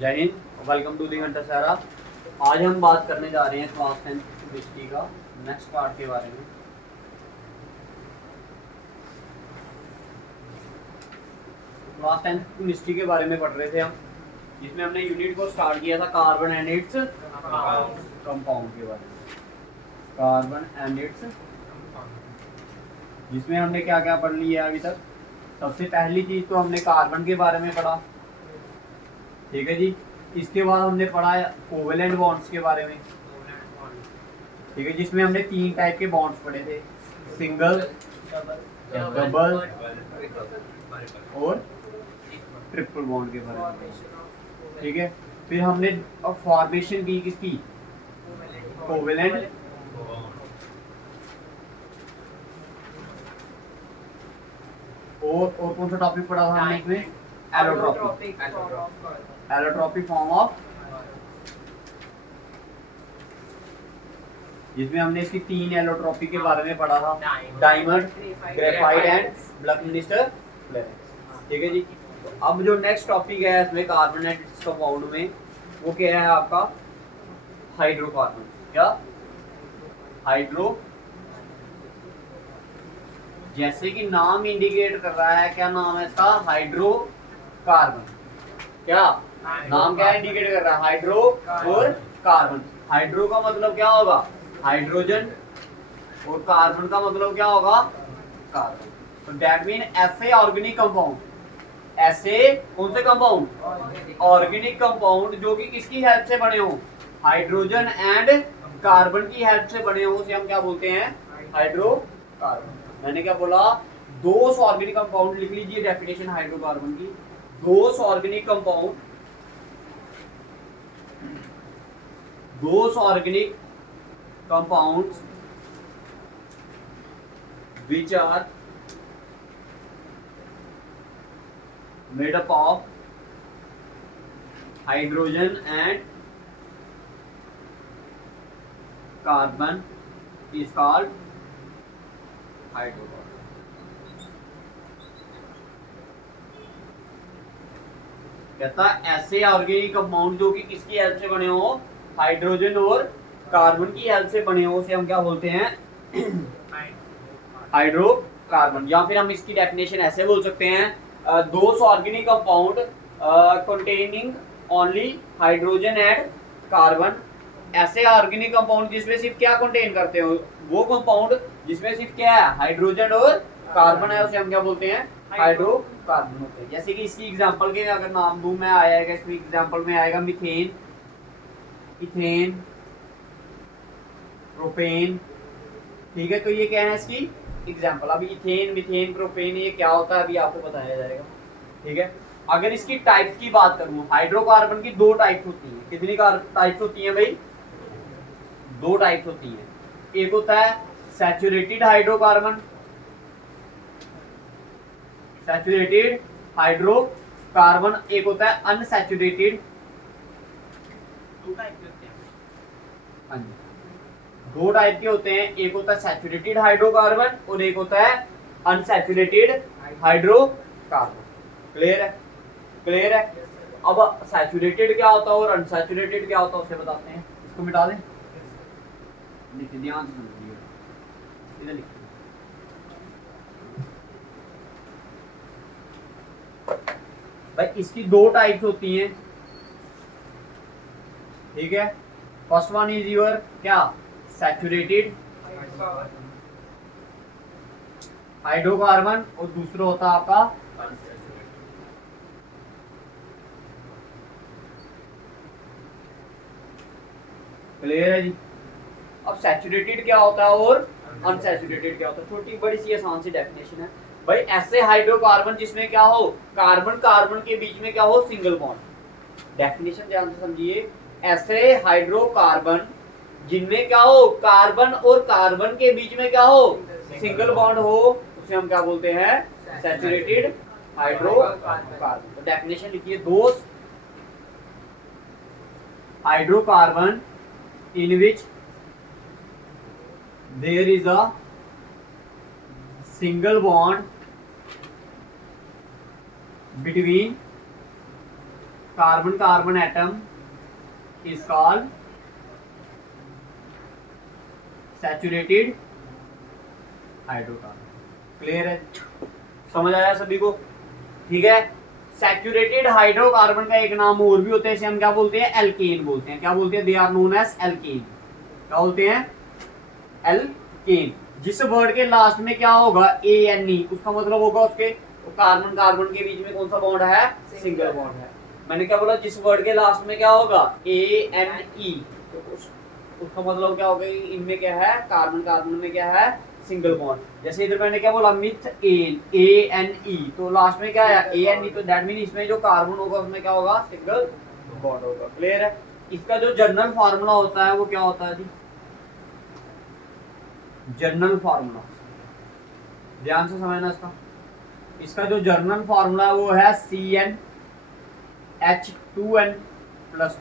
जय Hind, welcome to the घंटा सारा। आज हम बात करने जा रहे हैं क्लास 10 हिस्ट्री का नेक्स्ट पार्ट के बारे में। क्लास 10 हिस्ट्री के बारे में पढ़ रहे थे हम, जिसमें हमने यूनिट को स्टार्ट किया था कार्बन एंड इट्स कंपाउंड के बारे में। कार्बन एंड इट्स, जिसमें हमने क्या क्या पढ़ लिया अभी तक। सबसे पहली चीज तो हमने कार्बन के बारे में पढ़ा, ठीक है जी। इसके बाद हमने पढ़ा कोवेलेंट बॉन्ड्स के बारे में, ठीक है, जिसमें हमने 3 टाइप के बॉन्ड्स पढ़े थे, सिंगल, डबल और ट्रिपल बॉन्ड के बारे में, ठीक है। फिर हमने फॉर्मेशन की किसकी, कोवेलेंट, और कौन सा टॉपिक पढ़ा था हमने इसमें, एलोट्रोपिक फॉर्म ऑफ, जिसमें हमने इसकी 3 एलोट्रोपिक के बारे में पढ़ा था, डायमंड, ग्रेफाइट एंड ब्लैकलिस्टर फ्लेरेंस, ठीक है जी। तो अब जो नेक्स्ट टॉपिक है इसमें कार्बन एंड इट्स कंपाउंड में, वो क्या है आपका, हाइड्रोकार्बन। क्या हाइड्रो, जैसे कि नाम इंडिकेट कर रहा है, क्या नाम है इसका, हाइड्रोकार्बन। क्या नाम क्या इंडिकेट कर रहा है, हाइड्रो और कार्बन। हाइड्रो का मतलब क्या होगा, हाइड्रोजन, और कार्बन का मतलब क्या होगा, कार्बन। तो दैट मीन ऐसे ऑर्गेनिक कंपाउंड, ऐसे कौन से कंपाउंड, ऑर्गेनिक कंपाउंड जो कि किसकी हेल्प से बने हो, हाइड्रोजन एंड कार्बन की हेल्प से बने हो, उसे हम क्या बोलते हैं, हाइड्रोकार्बन। मैंने क्या बोला, दो ऑर्गेनिक कंपाउंड, लिख लीजिए डेफिनेशन हाइड्रोकार्बन की। दो organic compound, those organic compounds which are made up of hydrogen and carbon is called hydrocarbon। कहता ऐसे ऑर्गेनिक कंपाउंड जो कि किसकी हेल्प से बने हो, हाइड्रोजन और कार्बन की हेल्प से बने हो, उसे हम क्या बोलते हैं, हाइड्रोकार्बन। या फिर हम इसकी डेफिनेशन ऐसे बोल सकते हैं, दो organic compound containing only hydrogen and carbon. ऐसे ऑर्गेनिक कंपाउंड जिसमें सिर्फ क्या कंटेन करते हो, वो कंपाउंड जिसमें सिर्फ क्या है, हाइड्रोजन और कार्बन है, उसे हम क्या बोलते हैं, हाइड्रोकार्बन होते हैं। जैसे कि इसकी एग्जांपल के अगर नाम दूं मैं, आएगा इसमें एग्जांपल में आएगा मीथेन, इथेन, प्रोपेन, ठीक है। तो ये क्या है इसकी एग्जांपल। अभी इथेन, मीथेन, प्रोपेन ये क्या होता है अभी आपको बताया जाएगा, ठीक है। अगर इसकी टाइप्स की बात करूं, हाइड्रोकार्बन की 2 टाइप्स होती हैं। कितनी टाइप्स होती हैं भाई, 2 टाइप्स होती हैं। एक होता है सैचुरेटेड हाइड्रोकार्बन, सैचुरेटेड हाइड्रोकार्बन, एक होता है अनसैचुरेटेड। हाँ जी, 2 टाइप के होते हैं, एक होता है सैचुरेटेड हाइड्रोकार्बन और एक होता है अनसैचुरेटेड हाइड्रोकार्बन। क्लियर है, क्लियर है। अब सैचुरेटेड क्या होता है और अनसैचुरेटेड क्या होता है उसे बताते हैं। इसको मिटा दें, लिखिए ध्यान से समझिए, इधर लिखिए। भाई इसकी 2 टाइप्स होती हैं, ठीक है। फर्स्ट वन इज योर क्या, सैचुरेटेड हाइड्रोकार्बन, और दूसरा होता है आपका क्लियर है जी। अब सैचुरेटेड क्या होता है और अनसैचुरेटेड क्या होता है, छोटी बड़ी सी आसान सी डेफिनेशन है भाई। ऐसे हाइड्रोकार्बन जिसमें क्या हो, कार्बन कार्बन के बीच में क्या हो, सिंगल बॉन्ड। डेफिनेशन ध्यान से समझिए, ऐसे हाइड्रोकार्बन जिनमें क्या हो, कार्बन और कार्बन के बीच में क्या हो, सिंगल बॉन्ड हो, उसे हम क्या बोलते हैं, सैचुरेटेड हाइड्रोकार्बन। तो डेफिनेशन लिखिए, दो hydrocarbon in which there is a single bond between carbon carbon atom is called saturated hydrocarbon. Clear है, समझ आया सभी को? ठीक है, सैचुरेटेड हाइड्रोकार्बन का एक नाम और भी होता है, इसे हम क्या बोलते हैं? एल्केन बोलते हैं। क्या बोलते हैं? They are known as alkane. क्या बोलते हैं? एल्केन। जिस वर्ड के लास्ट में क्या होगा? ANE, उसका मतलब होगा उसके कार्बन कार्बन के बीच में कौन सा बॉन्ड है? सिंगल बॉन्ड है। मैंने क्या बोला? जिस वर्ड के लास्ट में क्या होगा? ANE, तो उसका मतलब क्या होगा? इनमें क्या है? कार्बन कार्बन में क्या है? Single bond. जैसे इधर मैंने क्या बोला? मिथेन, ANE, तो लास्ट में क्या है? ANE, तो दैट मीन इसमें जो कार्बन होगा उसमें क्या होगा? सिंगल बॉन्ड होगा। क्लियर है? इसका जो जनरल फार्मूला होता है वो क्या होता है जी? जनरल फार्मूला ध्यान से समझना इसका। इसका जो जनरल फार्मूला है वो है CnH2n+2।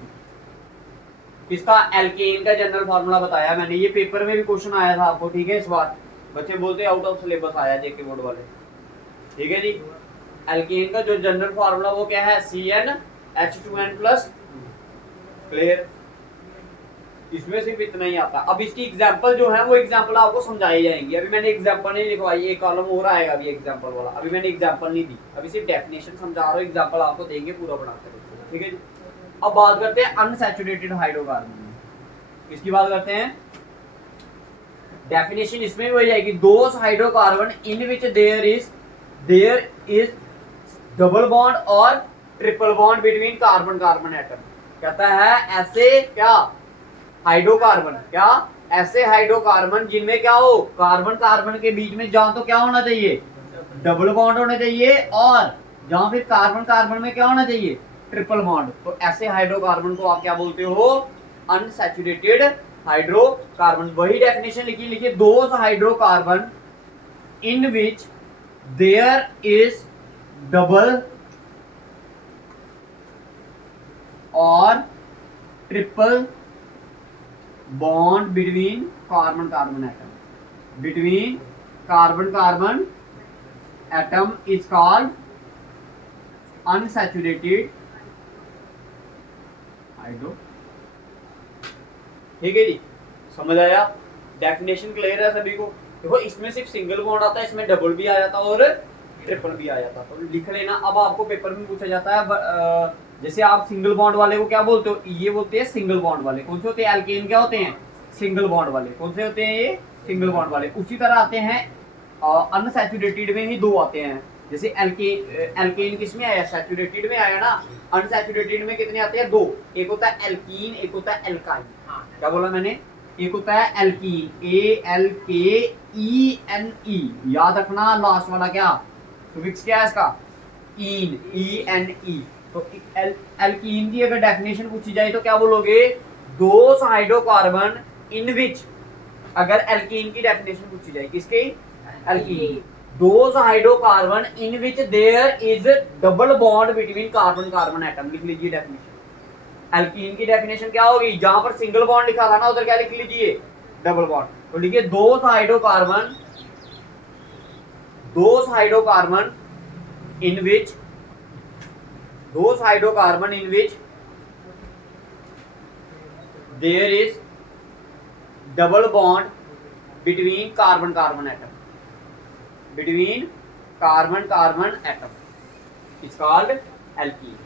इसका एल्केन का जनरल फार्मूला बताया मैंने, ये पेपर में भी क्वेश्चन आया था आपको। ठीक है, इस बार बच्चे बोलते हैं आउट ऑफ सिलेबस आया जेके बोर्ड वाले। ठीक है जी, एल्केन का जो जनरल फार्मूला वो क्या है? CnH2n+2। क्लियर? इसमें सिर्फ इतना ही आता है। अब इसकी एग्जांपल जो है वो एग्जांपल आपको समझाई जाएंगी। अभी मैंने एग्जांपल नहीं लिखवाई, एक कॉलम और आएगा अभी एग्जांपल वाला। अभी मैंने एग्जांपल नहीं दी, अभी सिर्फ डेफिनेशन समझा रहा हूँ, एग्जांपल आपको देंगे पूरा बनाकर। ठीक है जी, अब बात करते हैं अनसैचुरेटेड हाइड्रोकार्बन में। इसकी बात करते हैं। डेफिनेशन इसमें वही आएगी, those hydrocarbon in which there is double bond और triple bond between carbon carbon atom. कहता है ऐसे क्या हाइड्रोकार्बन, क्या ऐसे हाइड्रोकार्बन जिनमें क्या हो? कार्बन कार्बन के बीच में जहां तो क्या होना चाहिए? डबल बॉन्ड होने चाहिए, और जहां फिर कार्बन कार्बन में क्या होना चाहिए? Triple bond. तो ऐसे हाइड्रोकार्बन को आप क्या बोलते हो? Unsaturated hydrocarbon. वही डेफिनेशन लिखिए, those hydrocarbon in which there is double और triple bond between carbon carbon atom, between carbon carbon atom is called unsaturated hydro. ठीक है जी, समझ आया? डेफिनेशन क्लियर है सभी को? देखो, इसमें सिर्फ सिंगल बॉन्ड आता है, इसमें डबल भी आ जाता है और ट्रिपल भी आ जाता है, तो लिख लेना। अब आपको पेपर में पूछा जाता है, जैसे आप सिंगल बॉन्ड वाले को क्या बोलते हो? ये बोलते हैं सिंगल बॉन्ड वाले। कौन से होते हैं? एल्केन क्या होते हैं? सिंगल बॉन्ड वाले। कौन से होते हैं? ये सिंगल बॉन्ड वाले। उसी तरह आते हैं अनसैचुरेटेड में ही दो आते हैं। जैसे एल्केन किस में आया? सैचुरेटेड में आया ना। अनसैचुरेटेड में कितने आते हैं? दो। एक होता है एल्कीन, एक होता है एल्काइन। क्या बोला मैंने? एक होता है एल्कीन, ALKENE, याद रखना। लास्ट वाला क्या सुफिक्स क्या है इसका? ईन, ENE। तो एल्कीन की अगर डेफिनेशन पूछी जाए तो क्या बोलोगे? दोस हाइड्रोकार्बन इन विच, अगर एल्कीन की डेफिनेशन पूछी जाए, किसकी? Alkene. Those hydrocarbon in which there is double bond between carbon carbon atom. लिख लीजिए डेफिनेशन। एल्कीन की डेफिनेशन क्या होगी? जहां पर सिंगल बॉन्ड लिखा था ना, उधर क्या लिख लीजिए? Double bond. तो लिखिए those hydrocarbon in which there is double bond between carbon carbon atom, is called alkene।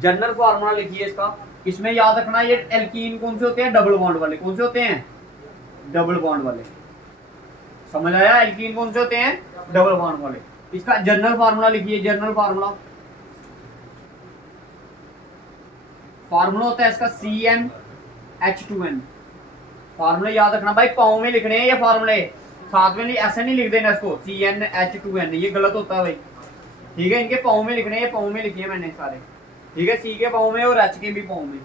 General formula लिखिए इसका। इसमें याद रखना, ये एल्कीन कौन से होते हैं? डबल बॉन्ड वाले। कौन से होते हैं? डबल बॉन्ड वाले। समझ आया? एल्कीन कौन से होते हैं? डबल बॉन्ड वाले। इसका जनरल फार्मूला लिखिए। जनरल फार्मूला होता है इसका CnH2n। फार्मूले याद रखना भाई, पाँव में लिखने हैं ये फार्मूले, साथ में नहीं, ऐसे नहीं लिख देना इसको CnH2n, ये गलत होता है भाई। ठीक है, इनके पाँव में लिखने हैं, पाँव में लिखिए मैंने सारे। ठीक है, C के पाँव में और H के भी पाँव में।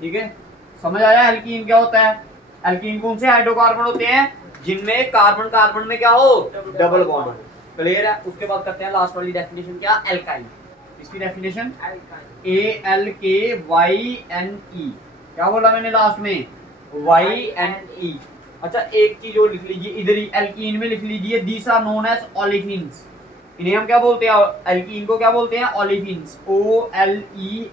ठीक है, समझ आया? एल्कीन क्या होता है? एल्कीन कौन से हाइड्रोकार्बन होते हैं? जिनमें कार्बन कार्बन में क्या हो? डबल बॉन्ड हो। क्लियर है? उसके बाद करते हैं लास्ट वाली डेफिनेशन, क्या? एल्काइन। इसकी डेफिनेशन ALKYNE। क्या बोला मैंने लास्ट में? YNE। अच्छा, एक चीज और लिख लीजिए इधर ही, एल्कीन में लिख लीजिए, these are known as olefins. इन्हें हम क्या बोलते हैं, एल्कीन को क्या बोलते हैं, ओलेफिन्स, OLEFINS,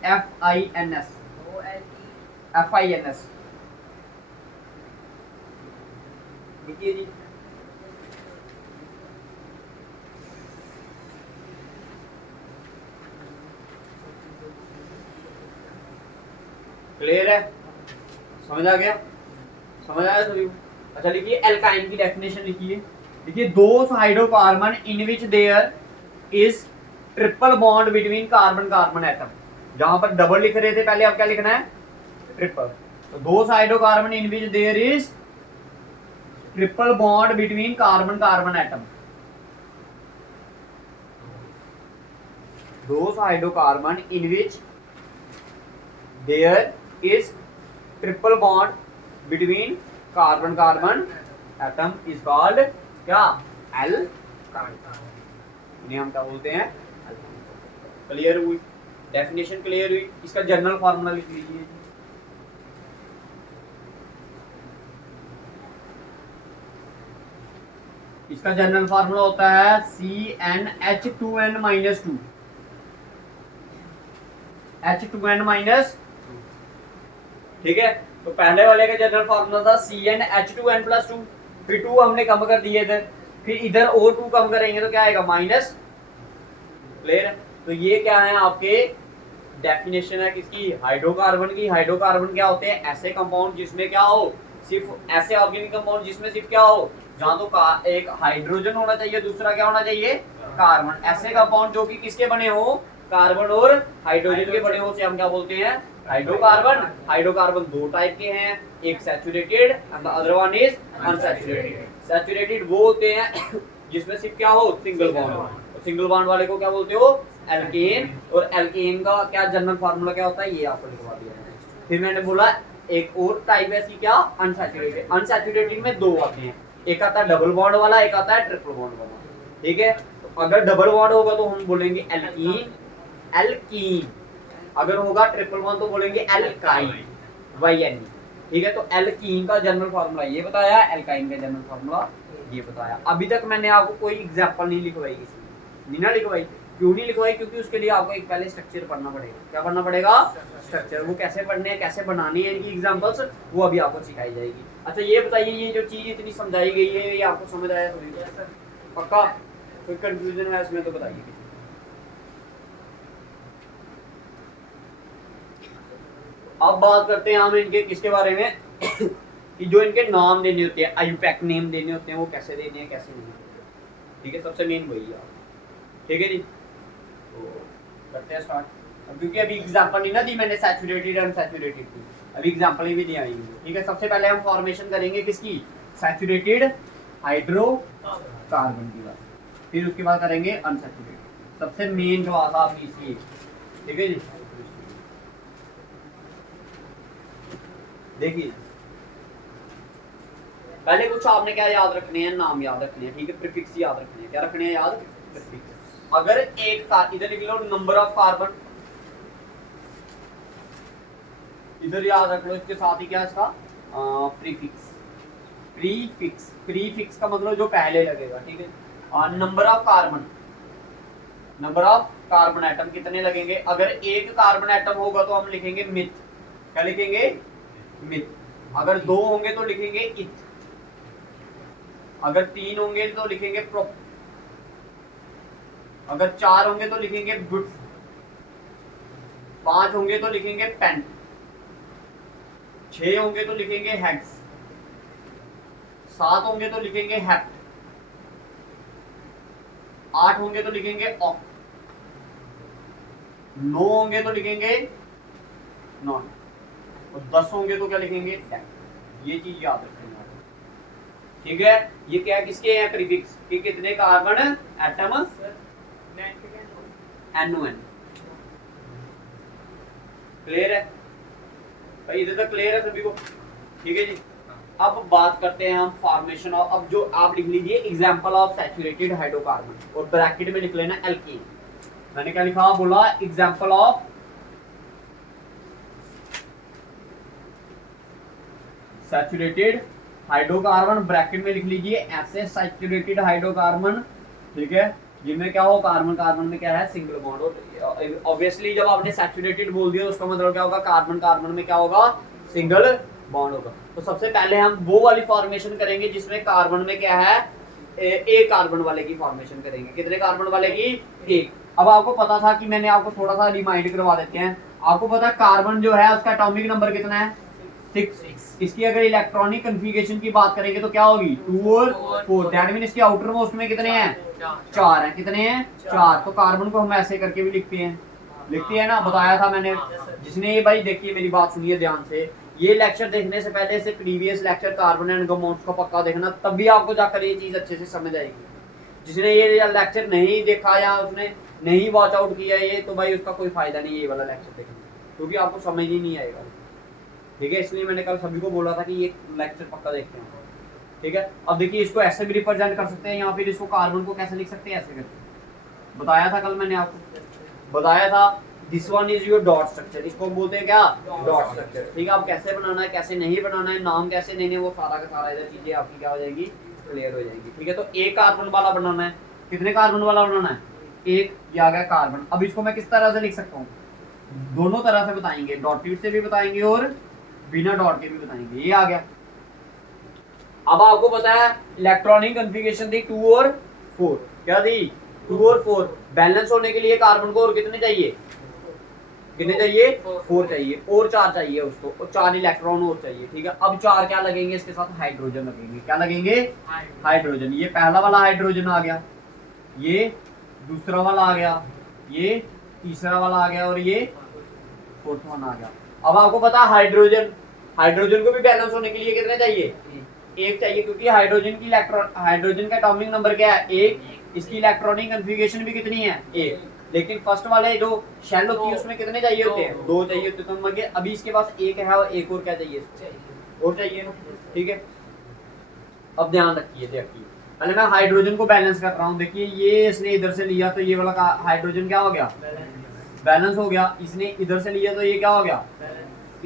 FINS। लिखिए जी। क्लियर है, समझ आ गया, समझ आया सभी को? अच्छा लिखिए एल्काइन की डेफिनेशन लिखिए। देखिए those hydrocarbon in which there is triple bond between carbon carbon atom. जहां पर डबल लिख रहे थे पहले, अब क्या लिखना है, ट्रिपल। तो those hydrocarbon in which there is triple bond between carbon carbon atom. Those hydrocarbon in which there is triple bond between carbon carbon atom is called क्या, एल्काइन। इन्हें हम क्या बोलते हैं, क्लियर हुई, डेफिनेशन क्लियर हुई। इसका जनरल फार्मूला लिख लीजिए। इसका जनरल फार्मूला होता है CnH2n-2, H2n-, ठीक है। तो पहले वाले का जनरल फार्मूला था CnH2n+2, फिर 2 हमने कम कर दिए थे, फिर इधर और 2 कम करेंगे तो क्या आएगा, माइनस। क्लियर। तो ये क्या है आपके डेफिनेशन है किसकी, हाइड्रोकार्बन की। हाइड्रोकार्बन क्या होते हैं, ऐसे कंपाउंड जिसमें क्या हो, सिर्फ ऐसे ऑर्गेनिक कंपाउंड जिसमें सिर्फ क्या हो, जहां तो एक हाइड्रोजन होना चाहिए, दूसरा क्या होना चाहिए, कार्बन। ऐसे कंपाउंड जो कि किसके बने हो, कार्बन और हाइड्रोजन के बने हो, से हम क्या बोलते हैं, हाइड्रोकार्बन। हाइड्रोकार्बन 2 टाइप के हैं, एक saturated and the other one is unsaturated. Saturated वो होते हैं जिसमें सिर्फ क्या हो, सिंगल बॉन्ड हो। तो सिंगल बॉन्ड वाले को क्या बोलते हो, एल्केन। और एल्केन का क्या जनरल फार्मूला क्या होता है, ये आपको लिखवा दिया है। फिर मैंने बोला एक और टाइप है क्या, अनसैचुरेटेड। अनसैचुरेटेड में 2 आते हैं, एक आता है डबल बॉन्ड वाला, एक आता है ट्रिपल बॉन्ड वाला, ठीक है। तो अगर डबल बॉन्ड होगा तो हम बोलेंगे एल्कीन, एल्कीन। अगर होगा ट्रिपल बॉन्ड तो बोलेंगे एल्काइन, YN, ठीक है। तो एल्कीन का जनरल फार्मूला ये बताया, एल्काइन का जनरल फार्मूला ये बताया। अभी तक मैंने आपको कोई एग्जांपल नहीं लिखवाई, किसी ने नहीं लिखवाई। क्यों नहीं लिखवाई, क्योंकि उसके लिए आपको एक पहले स्ट्रक्चर पढ़ना पड़ेगा। क्या पढ़ना पड़ेगा, स्ट्रक्चर। वो कैसे पढ़ने हैं, कैसे बनानी है इनकी एग्जांपल्स, वो अभी आपको सिखाई जाएगी। अच्छा ये बताइए, ये जो चीज इतनी समझाई गई है, ये आपको समझ आया पक्का, कोई कंफ्यूजन है इसमें तो बताइए। अब बात करते हैं हम इनके किसके बारे में कि जो इनके नाम देने होते हैं, आयुपैक नेम देने होते हैं, वो कैसे देने हैं, कैसे नहीं, ठीक है। सबसे मेन वही है, ठीक है जी। तो करते हैं स्टार्ट। क्योंकि अभी एग्जांपल नहीं ना दी मैंने सैचुरेटेड अनसैचुरेटेड की, अभी एग्जांपल ही भी नहीं आएंगे, ठीक है। सबसे पहले हम फॉर्मेशन करेंगे किसकी, सैचुरेटेड हाइड्रोकार्बन की बात, फिर उसके बाद करेंगे अनसैचुरेटेड। सबसे मेन जो आता है इसकी, ठीक है जी। देखिए पहले कुछ आपने क्या याद रखने हैं, नाम याद रखने हैं, ठीक है। प्रीफिक्स याद रखने हैं, क्या रखने हैं याद, प्रीफिक्स। अगर एक इधर लिख लो नंबर ऑफ कार्बन, इधर याद रख लो, इसके साथ ही क्या इसका प्रीफिक्स। प्रीफिक्स, प्रीफिक्स का मतलब जो पहले लगेगा, ठीक है। और number of carbon, number of carbon atom कितने लगेंगे। अगर एक कार्बन एटम होगा तो हम लिखेंगे मिथ, क्या लिखेंगे, मिथ। अगर 2 होंगे तो लिखेंगे इथ, अगर 3 होंगे तो लिखेंगे प्रोप, अगर 4 होंगे तो लिखेंगे बुट, 5 होंगे तो लिखेंगे पेंट, 6 होंगे तो लिखेंगे हेक्स, 7 होंगे तो लिखेंगे हेप्ट, 8 होंगे तो लिखेंगे ऑक्ट, 9 होंगे तो लिखेंगे नॉन, और 10 होंगे तो क्या लिखेंगे डेक। ये चीज याद रखना, ठीक है। ये क्या किसके हैं, प्रीफिक्स कि कितने कार्बन एटम, NON। क्लियर है भाई, इधर तक क्लियर है सभी को, ठीक है जी। अब बात करते हैं हम फॉर्मेशन ऑफ, अब जो आप लिख लीजिए एग्जांपल ऑफ सैचुरेटेड हाइड्रोकार्बन, और ब्रैकेट में लिख लेना एल्कीन। मैंने क्या लिखा, बोला example of saturated hydrocarbon, bracket में लिख लीजिए ऐसे सैचुरेटेड हाइड्रोकार्बन, ठीक है। जिनमें क्या हो कार्बन कार्बन में क्या है सिंगल बॉन्ड। और ऑब्वियसली जब आपने सैचुरेटेड बोल दिया उसका मतलब क्या होगा कार्बन कार्बन में क्या होगा सिंगल बॉन्ड होगा। तो सबसे पहले हम वो वाली फॉर्मेशन करेंगे जिसमें कार्बन में क्या है एक कार्बन वाले की फॉर्मेशन करेंगे। कितने कार्बन वाले की एक। अब आपको पता था कि मैंने आपको थोड़ा सा रिमाइंड करवा देते हैं। आपको पता है कार्बन जो है उसका एटॉमिक नंबर कितना है 6। इसकी अगर इलेक्ट्रॉनिक कन्फिगरेशन की बात करेंगे तो क्या होगी 2 और 4। दैट मीन इसके आउटर मोस्ट में कितने हैं 4 हैं। कितने हैं 4। तो कार्बन को हम ऐसे करके भी लिखते हैं ना, बताया था मैंने। जिसने ये भाई देखिए मेरी बात सुनिए ध्यान से, ये लेक्चर देखने से पहले से previous lecture carbon and compounds को पक्का देखना, तब भी आपको जाकर ये चीज अच्छे से समझ आएगी। जिसने ये लेक्चर नहीं देखा या उसने नहीं वॉच आउट किया ये, तो भाई उसका कोई फायदा नहीं है ये वाला लेक्चर देखने, क्योंकि आपको समझ ही नहीं आएगा। ठीक है, इसलिए मैंने कल सभी को बोला था कि ये लेक्चर पक्का देखते हैं। ठीक है, अब देखिए इसको ऐसे भी रिप्रेजेंट कर सकते हैं या फिर इसको कार्बन को कैसे लिख सकते हैं ऐसे करके बताया था कल मैंने आपको, बताया था। This one is your dot structure, इसको हम बोलते हैं क्या डॉट स्ट्रक्चर। ठीक है, अब कैसे बनाना है कैसे नहीं बनाना है, नाम कैसे देने, वो सारा का सारा इधर चीजें आपकी क्या हो जाएगी क्लियर हो जाएगी। ठीक है, तो एक कार्बन वाला बनाना है। कितने कार्बन वाला बनाना है एक, ये आ गया कार्बन। अब इसको मैं किस तरह से लिख सकता हूँ, दोनों तरह से बताएंगे, डॉटेड से भी बताएंगे और बिना डॉट के भी बताएंगे। ये आ गया। अब आपको पता है इलेक्ट्रॉनिक कन्फिगरेशन थी 2 और 4। क्या थी 2 और 4। बैलेंस होने के लिए कार्बन को और कितने चाहिए, कितने चाहिए 4 चाहिए, और 4 चाहिए उसको, और 4 इलेक्ट्रॉन और चाहिए। ठीक है, अब 4 क्या लगेंगे इसके साथ हाइड्रोजन लगेंगे। क्या लगेंगे हाइड्रोजन। ये पहला वाला हाइड्रोजन आ गया, ये दूसरा वाला आ गया, ये तीसरा वाला आ गया और ये फोर्थ वन आ गया। अब आपको पता है हाइड्रोजन को भी बैलेंस होने के लिए कितने चाहिए एक चाहिए, क्योंकि हाइड्रोजन का एटॉमिक नंबर क्या है 1। इसकी इलेक्ट्रॉनिक कन्फिगरेशन भी कितनी है 1। लेकिन फर्स्ट वाले जो शेल होती है उसमें कितने चाहिए होते हैं 2 चाहिए होते हैं। तो अभी इसके पास 1 है और एक और क्या चाहिए और चाहिए ना। ठीक है, अब ध्यान रखिए पहले मैं हाइड्रोजन को बैलेंस कर रहा हूँ। देखिए ये इसने इधर से लिया तो ये वाला हाइड्रोजन क्या हो गया बैलेंस हो गया। इसने इधर से लिया तो ये क्या हो गया,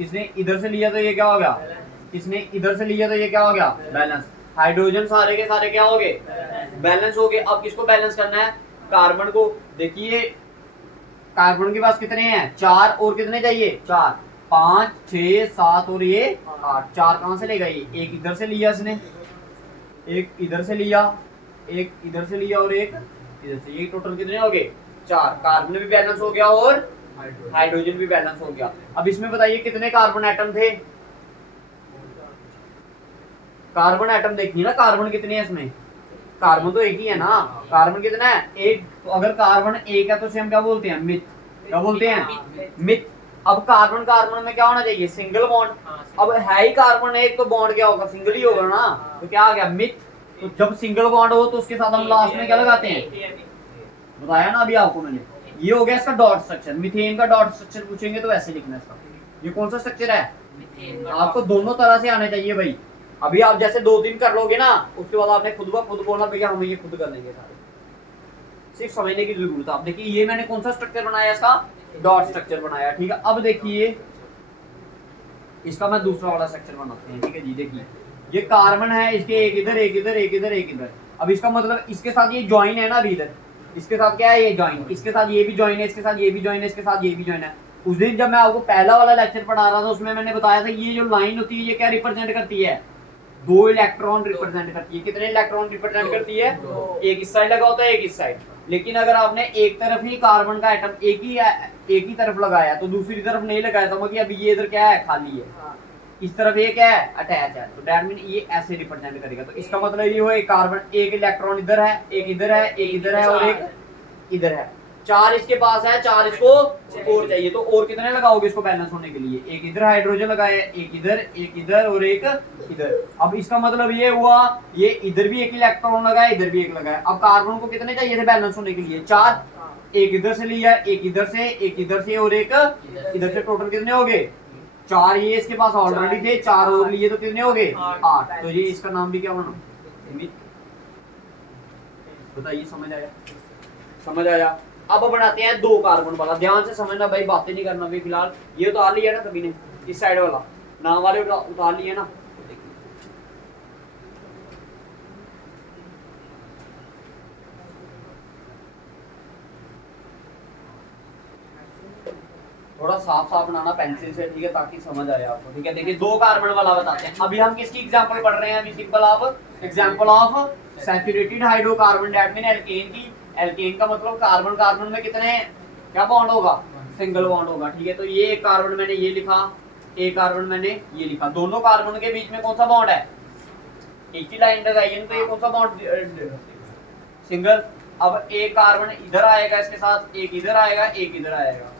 इसने इधर से लिया तो ये क्या हो गया, इसने इधर से लिया तो ये क्या हो गया बैलेंस। हाइड्रोजन सारे के सारे क्या हो गए बैलेंस हो गए। अब किसको बैलेंस करना है कार्बन को। देखिए कार्बन के पास कितने हैं 4 और कितने चाहिए 4 5 6 7 और ये 8। 4 कहां से लेगा ये, एक इधर से लिया इसने, एक इधर से लिया, एक इधर से लिया और एक इधर से। ये टोटल कितने हो गए 4। कार्बन भी बैलेंस हो गया और हाइड्रोजन भी बैलेंस हो गया। अब इसमें बताइए कितने कार्बन एटम थे, कार्बन एटम देखिए ना, कार्बन कितने हैं इसमें, कार्बन तो एक ही है ना। कार्बन कितना है एक। तो अगर कार्बन एक है तो उसे हम क्या बोलते हैं मिथ। क्या बोलते हैं मिथ। अब कार्बन कार्बन में क्या होना चाहिए सिंगल बॉन्ड। अब है ही कार्बन एक तो बॉन्ड क्या होगा सिंगल ही होगा ना, तो क्या आ गया मिथ। तो जब सिंगल बॉन्ड हो तो उसके साथ हम लास्ट में क्या लगाते हैं, बताया ना अभी आपको मैंने। ये हो गया इसका डॉट स्ट्रक्चर। मीथेन का डॉट स्ट्रक्चर पूछेंगे तो ऐसे लिखना है इसका। ये कौन सा स्ट्रक्चर है, आपको दोनों तरह से आने चाहिए भाई। अभी आप जैसे 2-3 कर लोगे ना, उसके बाद आपने खुद ब खुद बोलना भैया हम ये खुद कर लेंगे सारे, सिर्फ समझने की जरूरत है। आप देखिए ये मैंने कौन सा स्ट्रक्चर बनाया, इसका डॉट स्ट्रक्चर बनाया। ठीक है, अब देखिए इसका मैं दूसरा वाला स्ट्रक्चर बनाते हैं। ठीक है जी, देखिए ये कार्बन है, इसके एक इधर एक इधर एक इधर एक इधर। अब इसका मतलब इसके साथ ये ज्वाइन है ना अभी इधर, इसके साथ क्या है ये ज्वाइन, इसके साथ ये भी ज्वाइन है, इसके साथ ये भी ज्वाइन है, इसके साथ ये भी ज्वाइन है। उस दिन जब मैं आपको पहला वाला लेक्चर पढ़ा रहा था उसमें मैंने बताया था ये जो लाइन होती है ये क्या रिप्रेजेंट करती है 2 इलेक्ट्रॉन रिप्रेजेंट करती है। कितने इलेक्ट्रॉन रिप्रेजेंट करती है, एक इस साइड लगा होता है एक इस साइड। लेकिन अगर आपने एक तरफ ही कार्बन का एटम एक ही तरफ लगाया तो दूसरी तरफ नहीं लगाया तो मतलब अभी ये इधर क्या है खाली है, इस तरफ ये क्या है अटैच है, तो दैट मीन ये ऐसे रिप्रेजेंट करेगा। तो इसका मतलब ये हुआ कार्बन एक इलेक्ट्रॉन इधर है, एक इधर है, एक इधर है और एक इधर है। 4 इसके पास है, 4 इसको और चाहिए। तो और कितने लगाओगे इसको बैलेंस होने के लिए, एक इधर हाइड्रोजन लगाया, एक इधर और एक इधर। अब इसका मतलब ये हुआ ये इधर भी एक इलेक्ट्रॉन लगाया, इधर भी एक लगाया। अब कार्बन को कितने चाहिए थे बैलेंस होने के लिए 4। एक इधर से लिया, एक इधर से और एक इधर से। टोटल कितने हो गए 4। ये इसके पास ऑलरेडी थे, 4 और लिए तो कितने हो गए 8। तो ये इसका नाम भी क्या बना, बताइए समझ आया। अब बनाते हैं 2 कार्बन वाला। ध्यान से समझना भाई, बातें नहीं करना भाई। फिलहाल ये उतार लिया ना सभी ने, इस साइड वाला नाम वाले उतार लिए ना। थोड़ा साफ साफ बनाना पेंसिल से, ठीक है, ताकि समझ आए आपको, ठीक है। देखिए 2 कार्बन वाला बताते हैं। अभी हम किसकी एग्जांपल पढ़ रहे हैं? अभी simple of example of saturated hydrocarbon, that mean alkane की। एल्केन का मतलब कार्बन कार्बन में कितने क्या बॉन्ड होगा? सिंगल बॉन्ड होगा, ठीक है। तो ये एक कार्बन मैंने ये लिखा, एक कार्बन मैंने ये लिखा, दोनों कार्बन के बीच में कौन सा बॉन्ड है? एक ही लाइन लगाई है, तो ये कौन सा बॉन्ड? सिंगल। अब एक कार्बन इधर आएगा इसके साथ, एक इधर आएगा, एक इधर आएगा,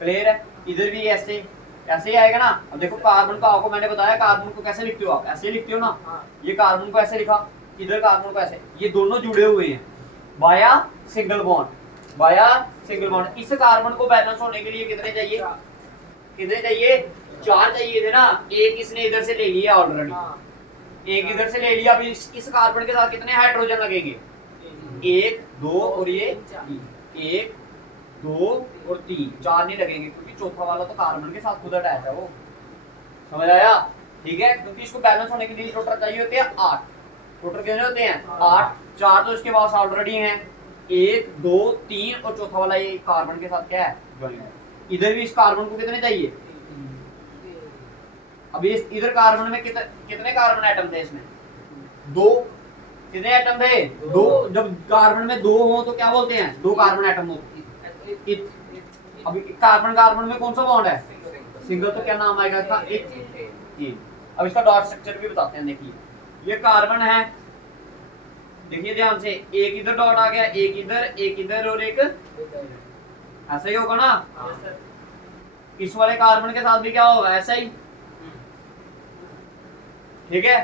क्लियर है। इधर भी ऐसे ऐसे ही आएगा ना। अब देखो कार्बन को आपको मैंने बताया, कार्बन को कैसे लिखते हो आप? ऐसे लिखते हो ना। ये कार्बन को ऐसे लिखा, इधर कार्बन को ऐसे, ये दोनों जुड़े हुए हैं via single bond, via single bond. इस कार्बन को बैलेंस होने के लिए कितने चाहिए? कितने चाहिए? 4 चाहिए थे ना। एक इसने इधर से ले लिया ऑलरेडी, एक इधर से ले लिया। अभी इस कार्बन के साथ कितने हाइड्रोजन लगेंगे? 1 2 और ये 1 2 और 3, 4 नहीं लगेंगे, क्योंकि चौथा वाला तो कार्बन के साथ खुद अटैच है, वो समझ आया, ठीक है। क्योंकि इसको बैलेंस होने के लिए टोटल चाहिए होते हैं 8, टोटल कितने होते हैं? 8, 4 तो इसके पास ऑलरेडी हैं, 1 2 3 और चौथा वाला ये कार्बन के साथ क्या है? ज्वाइन है। इधर भी इस कार्बन को कितने चाहिए? अभी इधर कार्बन में कितने कार्बन एटम थे? इसमें 2। कितने एटम थे? 2। जब कार्बन में 2 हो तो क्या बोलते हैं? 2 कार्बन एटम होते। अभी कार्बन कार्बन में कौन सा बॉन्ड है? सिंगल। तो क्या नाम आएगा इसका? एथेन। अब इसका डॉट स्ट्रक्चर भी बताते हैं। देखिए ये कार्बन है, देखिए ध्यान से, एक इधर डॉट आ गया, एक इधर और एक ऐसा ही होगा ना। इस वाले कार्बन के साथ भी क्या होगा? ऐसा ही, ठीक है।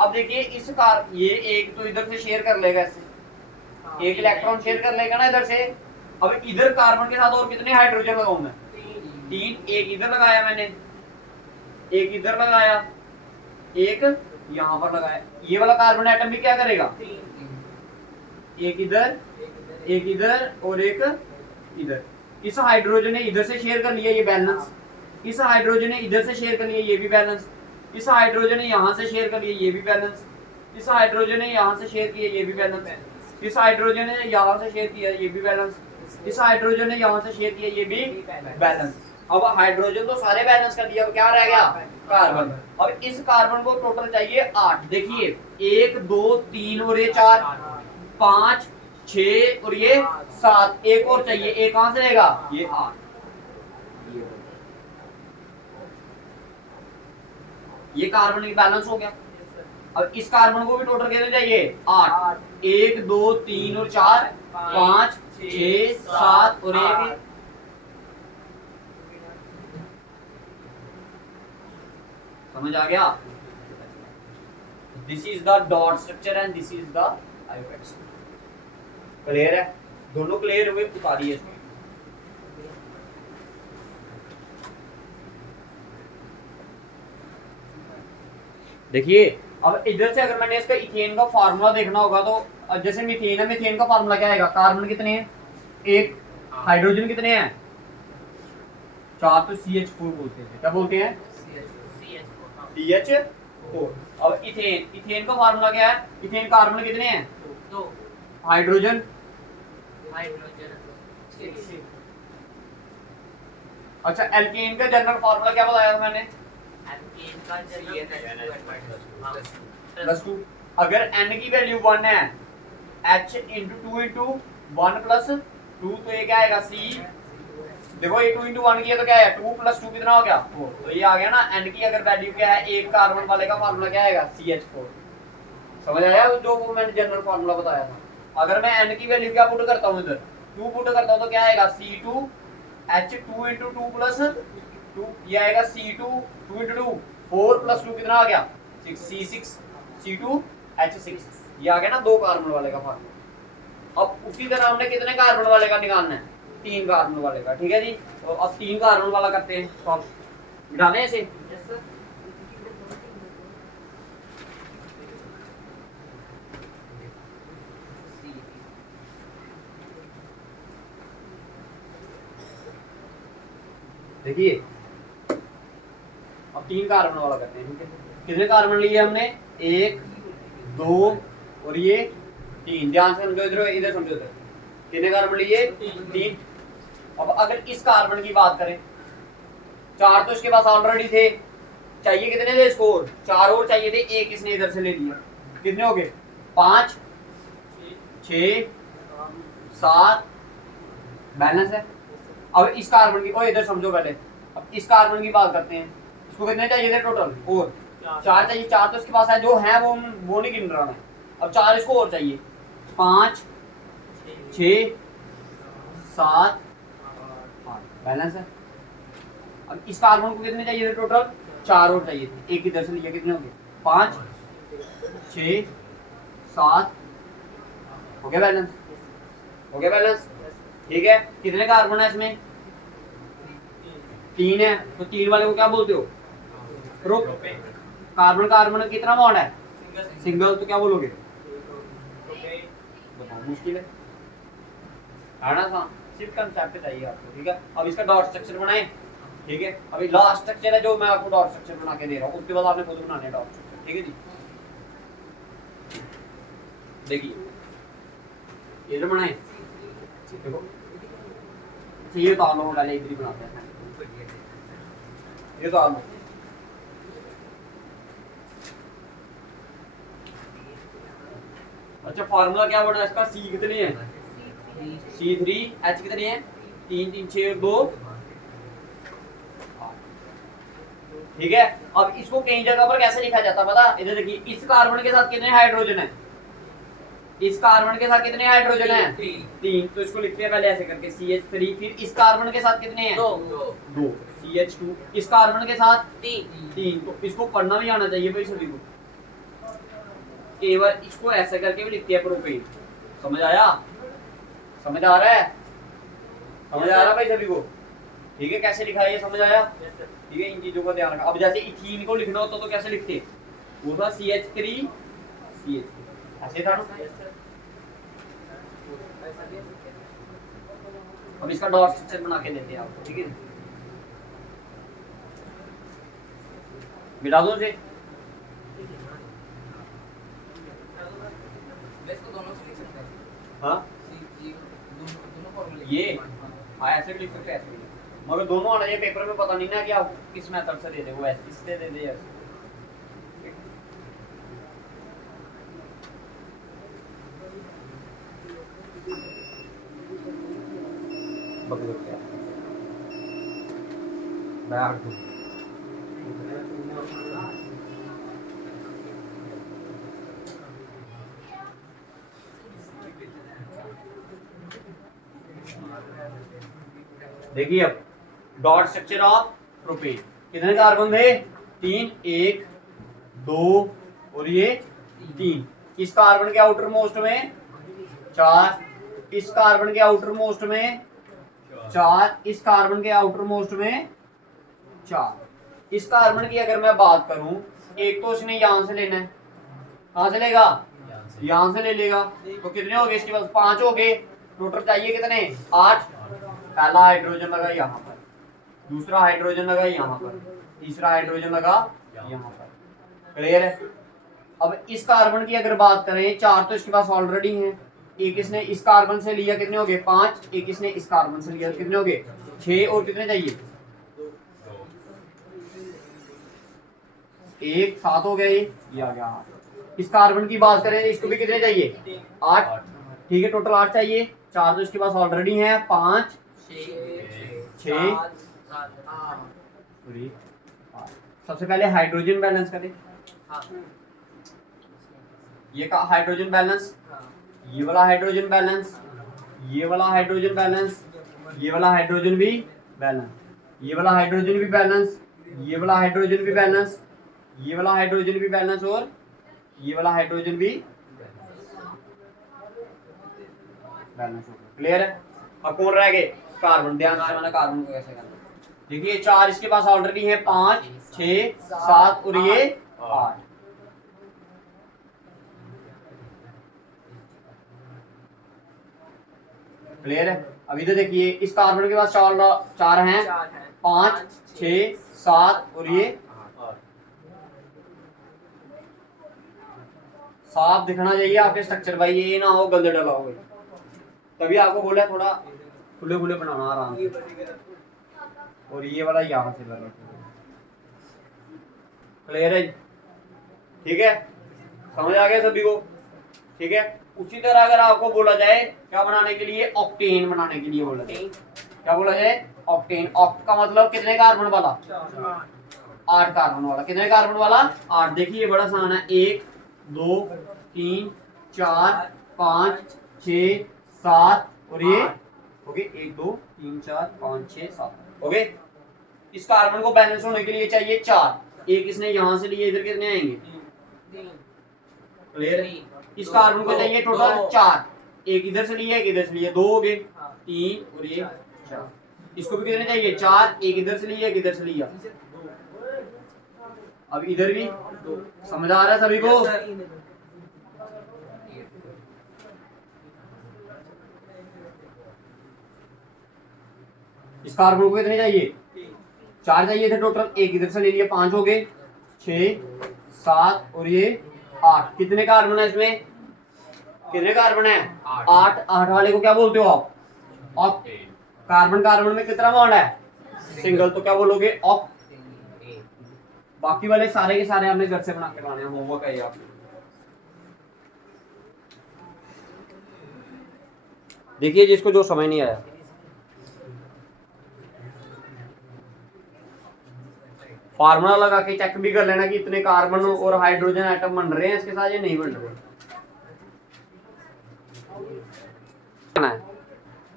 अब देखिए इस ये एक तो इधर से शेयर कर लेगा, ऐसे एक इलेक्ट्रॉन शेयर कर लेगा ना इधर से। अब इधर कार्बन के साथ और कितने हाइड्रोजन लगाऊं मैं? 3। एक इधर लगाया मैंने, एक इधर लगाया, एक यहां पर लगाया। ये वाला कार्बन एटम भी क्या करेगा? एक इधर और एक इधर। इस हाइड्रोजन ने इधर से शेयर कर लिया, ये बैलेंस। इस हाइड्रोजन ने इधर से शेयर कर लिया, ये भी बैलेंस। इस हाइड्रोजन ने यहां से शेयर कर लिया, ये भी बैलेंस। इस हाइड्रोजन ने यहां से शेयर किया, ये भी बैलेंस। इस हाइड्रोजन ने यहां से शेयर किया, ये भी बैलेंस। इस हाइड्रोजन ने यहां से शेयर किया, ये भी बैलेंस। अब हाइड्रोजन तो सारे बैलेंस कर दिया, अब क्या रह गया? कार्बन। अब इस कार्बन को टोटल चाहिए 8। देखिए 1 2 3 और ये 4, 5 6 और ये 7, एक और चाहिए, एक कहां से रहेगा? ये 8। ये कार्बन की बैलेंस हो गया। अब इस कार्बन को भी टोटल कितने चाहिए? 8। 1 2 3 और 4, 5 6 7 और 1। समझ आ गया? This is the dot structure and this is the apex. Clear है? दोनों क्लियर हुए? उतारिए इसको। देखिए अब इधर से अगर मैंने इसका इथेन का फार्मूला देखना होगा तो जैसे मीथेन है, मीथेन का फार्मूला क्या आएगा? कार्बन कितने हैं? 1। हाइड्रोजन कितने हैं? 4। तो CH4 बोलते हैं। क्या बोलते हैं? CH4। अब इथेन का फार्मूला क्या है? इथेन कार्बन कितने हैं? 2। हाइड्रोजन अच्छा, एल्केन का जनरल फार्मूला क्या बताया था मैंने? +2। अगर n की वैल्यू 1 है, H × 2 × 1 + 2, तो ये क्या आएगा? C। देखो ये 2 × 1 किया तो क्या है? 2 + 2 कितना हो गया? 4। तो ये आ गया ना। n की अगर वैल्यू क्या है, एक कार्बन वाले का फार्मूला क्या आएगा? CH4। समझ आया? जो वो मैंने जनरल फार्मूला बताया था। अगर मैं n की वैल्यू क्या पुट करता हूँ, इधर 2 पुट करता हूँ, तो क्या आएगा? C2 H 2 × 2 + 2, ये आएगा C2 2 × 2, 4 + 2 कितना आ गया? 6, C6 C2 H6। ये आ गया ना 2 कार्बन वाले का फार्मूला। अब उसी तरह हमने कितने कार्बन वाले का निकालना है? 3 कार्बन वाले का, ठीक है जी। तो अब 3 कार्बन वाला करते हैं सॉल्व। मिटाने इसे। देखिए अब 3 कार्बन वाला करते हैं, ठीक है। कितने कार्बन लिए हमने? 1 2 और ये 3। ध्यान से समझो, इधर समझो। इधर कितने कार्बन लिए? 3। अब अगर इस कार्बन की बात करें, 4 तो इसके पास ऑलरेडी थे, चाहिए कितने थे इसको, 4 और चाहिए थे, एक इसने इधर से ले लिया, कितने हो गए, 5 6 7, बैलेंस है। अब इस कार्बन की, इधर समझो पहले, अब इस कार्बन की बात करते हैं, इसको कितने चाहिए थे टोटल, और 4 चाहिए, 4 तो इसके पास है, जो है वो नहीं गिन रहा मैं, अब 4 इसको और चाहिए, 5 6 7 8, बैलेंस है। अब इस कार्बन को कितने चाहिए थे टोटल, 4 और चाहिए थे, एक इधर से लिया, कितने हो गए, 5 6 7, हो गया बैलेंस, हो गया बैलेंस, ठीक है। कितने कार्बन है इसमें, 3 है, तो 3 वाले को क्या बोलते हो, प्रोपेन। कार्बन कार्बन कितना बॉन्ड है, सिंगल, तो क्या बोलोगे, बताओ, मुश्किल है ना, सिर्फ कंसेप्ट चाहिए आपको, ठीक है। अब इसका डॉट स्ट्रक्चर बनाए, ठीक है। अभी लास्ट स्ट्रक्चर है जो मैं आपको डॉट स्ट्रक्चर बना के दे रहा हूँ, उसके बाद आपने खुद बनाने डॉट स्ट्रक्चर, ठीक है जी। देखिए ये जो बनाए, देखो ये तो आप लोगों पहले इधर ही बनाते हैं, ये तो आप अच्छा, फार्मूला क्या बना इसका, सी कितनी है, C3H कितनी है, 3 3 6 2, ठीक है। अब इसको कई जगह पर कैसे लिखा जाता है पता, इधर देखिए, इस कार्बन के साथ कितने हाइड्रोजन है, इस कार्बन के साथ कितने हाइड्रोजन है, 3, तो इसको लिखते हैं पहले ऐसे करके CH3, फिर इस कार्बन के साथ कितने हैं, 2 CH2, इस कार्बन के साथ 3, तो इसको पढ़ना भी आना चाहिए भाई सभी को, केवल इसको ऐसे करके भी लिखते हैं प्रोपेन, समझ आया, समझ आ रहा है, समझ आ रहा भाई सभी को, ठीक है। कैसे लिखा है ये समझ आया, ठीक है, इन चीजों को ध्यान रखना। अब जैसे इथीन को लिखना होता तो कैसे लिखते, वो था CH3 CH3, ऐसे था ना। अब इसका डॉट स्ट्रक्चर बना के देते हैं आपको, ठीक है, मिटा दो से, हाँ ये, हाँ ऐसे भी लिख सकते हैं, ऐसे भी, मगर दोनों आना चाहिए पेपर में, पता नहीं ना कि आप किस मेथड से दे दे, वो ऐसे इससे दे दे ऐसे, देखिए अब डॉट स्ट्रक्चर ऑफ प्रोपेन, कितने कार्बन थे, 3, 1 2 और ये 3, इस कार्बन के आउटर मोस्ट में 4, इस कार्बन के आउटर मोस्ट में 4, इस कार्बन के आउटर मोस्ट में 4। इस कार्बन की अगर मैं बात करूं, एक तो इसने यहां से लेना है, कहां से लेगा, यहां से ले लेगा, तो कितने हो गए इसके पास, 5 हो गए, टोटल चाहिए कितने, 8, पहला हाइड्रोजन लगा यहाँ पर, दूसरा हाइड्रोजन लगा यहाँ पर, तीसरा हाइड्रोजन लगा यहाँ पर, क्लियर है। अब इस कार्बन की अगर बात करें, 4 तो इसके पास ऑलरेडी हैं, एक इसने इस कार्बन से लिया, कितने हो गए, 5, एक इसने इस कार्बन से लिया, कितने हो गए, 6, और कितने चाहिए, 1 7 हो गया, ये आ गया 8। इस कार्बन की बात करें, इसको भी कितने चाहिए, 8, ठीक है, टोटल 8 चाहिए, 4 तो इसके पास ऑलरेडी है, 5 6 सबसे पहले हाइड्रोजन बैलेंस करें, ये का हाइड्रोजन बैलेंस, ये वाला हाइड्रोजन बैलेंस, ये वाला हाइड्रोजन बैलेंस, ये वाला हाइड्रोजन भी बैलेंस, ये वाला हाइड्रोजन भी बैलेंस, ये वाला हाइड्रोजन भी बैलेंस, ये वाला हाइड्रोजन भी बैलेंस, और ये वाला हाइड्रोजन भी बैलेंस हो गया, क्लियर है। अब कौन रह गए, कार्बन, ध्यान से मैंने कार्बन को कैसे करना, देखिए 4 इसके पास ऑलरेडी है, 5 6 7 और ये 8, क्लियर है। अभी तो देखिए इस कार्बन के पास 4 हैं, 5 6 7 और ये 8, साफ दिखना चाहिए आपके स्ट्रक्चर भाई, ये ना हो गंदे डला हो, तभी आपको बोला थोड़ा खुले खुले बनाना आराम से, और ये वाला यहाँ से लगा। क्लियर है? ठीक है, समझ आ गया सभी को? ठीक है। उसी तरह अगर आपको बोला जाए क्या बनाने के लिए, ऑक्टेन बनाने के लिए बोला जाए, क्या बोला जाए, ऑक्टेन। ऑक्ट का मतलब कितने कार्बन वाला, 8 कार्बन वाला। कितने कार्बन वाला, 8। देखिए बड़ा आसान है, 1 2 3 4 5 6 7 और ये हो गए 1 2 3 4 5 6 7 हो गए। इस कार्बन को बैलेंस होने के लिए चाहिए 4। एक इसने यहां से लिए, इधर कितने आएंगे, क्लियर? इस कार्बन को चाहिए टोटल 4। एक इधर से लिए, एक इधर से लिए, 2 हो गए, 3 और ये 4। इसको भी कितने चाहिए, 4। एक इधर से लिए, एक इधर से लिया, अब इधर भी 2। समझ आ रहा है सभी को? इस कार्बन को कितने चाहिए, 4 चाहिए थे टोटल। एक इधर से ले लिया, 5 हो गए, 6 7 और ये 8। कितने कार्बन है इसमें, कितने कार्बन है, 8। 8 वाले को क्या बोलते हो आप, ऑक्टेन। कार्बन कार्बन में कितना बॉन्ड है, सिंगल, तो क्या बोलोगे, ऑक्ट। बाकी वाले सारे के सारे आपने घर से बना के लाने हैं, होमवर्क है ये आपने। देखिए जिसको जो समझ नहीं आया, फार्मूला लगा के चेक भी कर लेना कि इतने कार्बन और हाइड्रोजन एटम बन रहे हैं इसके साथ या नहीं बन रहे।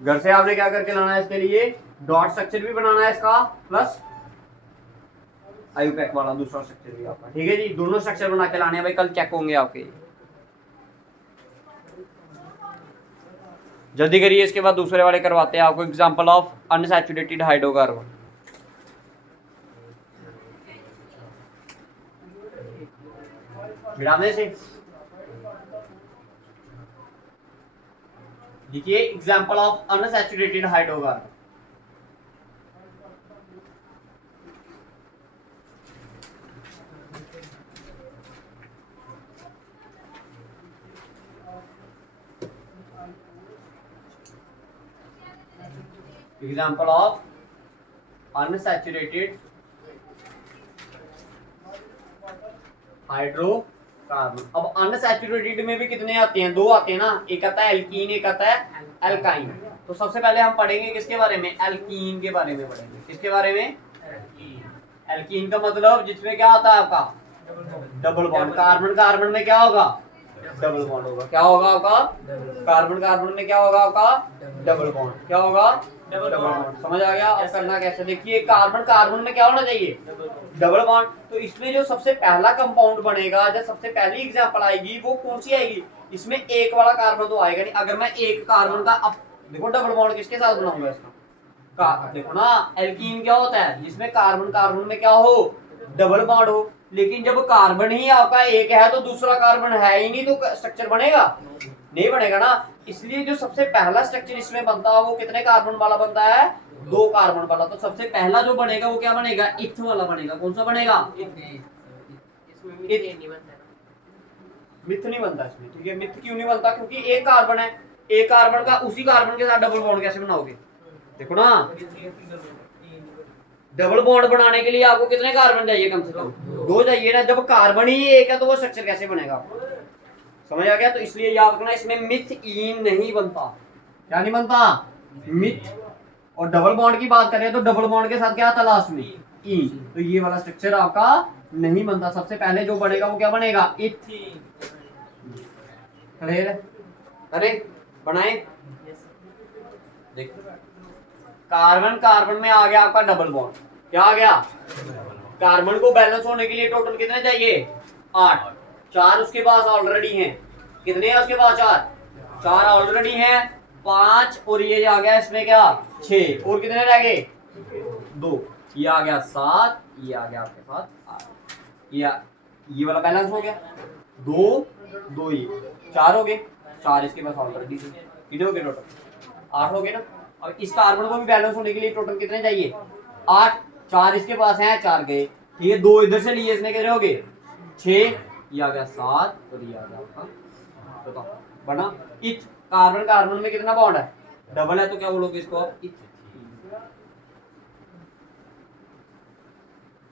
घर से आपने क्या करके लाना है, इसके लिए डॉट स्ट्रक्चर भी बनाना है इसका, प्लस आयुपैक वाला दूसरा स्ट्रक्चर भी आपका। ठीक है जी, दोनों स्ट्रक्चर बना के लाने हैं भाई, कल चेक होंगे आपके। जल्दी करिए, इसके बाद दूसरे वाले करवाते हैं आपको। Example of unsaturated hydrocarbon. मिटाने से देखिए, example of unsaturated hydrocarbon. Example of unsaturated hydrocarbon. अब अनसैचुरेटेड में भी कितने आते हैं, 2 आते हैं ना, एक आता है एल्कीन, एक आता है एल्काइन। तो सबसे पहले हम पढ़ेंगे किसके बारे में, एल्कीन के बारे में पढ़ेंगे। किसके बारे में, एल्कीन का मतलब जिसमें क्या होता है आपका, डबल बॉन्ड। कार्बन कार्बन में क्या होगा, डबल बॉन्ड होगा। क्या होगा आपका, कार्बन कार्बन में क्या होगा आपका, डबल बॉन्ड। क्या होगा, डबल बॉन्ड। समझ आ गया? अब करना कैसे, देखिए कार्बन कार्बन में क्या होना चाहिए, डबल बॉन्ड। तो इसमें जो सबसे पहला कंपाउंड बनेगा, जो सबसे पहली एग्जांपल आएगी वो कौन सी आएगी, इसमें एक वाला कार्बन तो आएगा नहीं। अगर मैं एक कार्बन का, अब देखो डबल बॉन्ड किसके साथ बनाऊंगा इसका, देखो ना, एल्कीन क्या होता है, जिसमें कार्बन कार्बन में क्या हो, डबल बॉन्ड हो। लेकिन जब कार्बन ही आपका एक है तो दूसरा कार्बन है ही नहीं, तो स्ट्रक्चर बनेगा नहीं, बनेगा ना। इसलिए जो सबसे पहला स्ट्रक्चर इसमें बनता है वो कितने कार्बन वाला बनता है, 2 कार्बन वाला। तो सबसे पहला जो बनेगा वो क्या बनेगा, इथ वाला बनेगा। कौन सा बनेगा, मिथ नहीं बनता इसमें। ठीक है, मिथ क्यों नहीं बनता, क्योंकि एक कार्बन है, एक कार्बन का उसी कार्बन के साथ डबल बॉन्ड कैसे बनाओगे, देखो ना। डबल बॉन्ड बनाने के लिए आपको कितने कार्बन चाहिए, कम से कम 2 चाहिए ना। जब कार्बन ही एक है तो वो स्ट्रक्चर कैसे बनेगा, समझ आ गया? तो इसलिए याद रखना, इसमें मिथ ईन नहीं बनता। क्या नहीं बनता, मिथ। और डबल बॉन्ड की बात करें तो डबल बॉन्ड के साथ क्या था लास्ट में, ईन। तो ये वाला स्ट्रक्चर आपका नहीं बनता। सबसे पहले जो बनेगा वो क्या बनेगा, इथ। क्लियर है? अरे बनाए, देखो कार्बन कार्बन में आ गया आपका डबल बॉन्ड। क्या आ गया, कार्बन को बैलेंस होने के लिए टोटल कितने चाहिए, 8। 4 उसके पास ऑलरेडी हैं। कितने हैं उसके पास, 4 ऑलरेडी हैं। 5 और ये आ गया इसमें क्या, 6। और कितने रह गए, 2। ये आ गया 7, ये आ गया आपके पास 8। ये वाला बैलेंस हो गया, 2 2 ये 4 हो गए। 4 इसके पास ऑलरेडी थे। कितने हो गए टोटल, 8 हो गए ना। अब इस कार्बन को भी बैलेंस होने के लिए टोटल कितने चाहिए, 8। 4 इसके पास हैं, 4 गए। ठीक है, 2 इधर से लिए, इसने कितने हो गए, 6। ये आ गया 7 और ये आ गया आपका, बताओ बना इथ। कार्बन कार्बन में कितना बॉन्ड है, डबल है तो क्या बोलोगे इसको आप?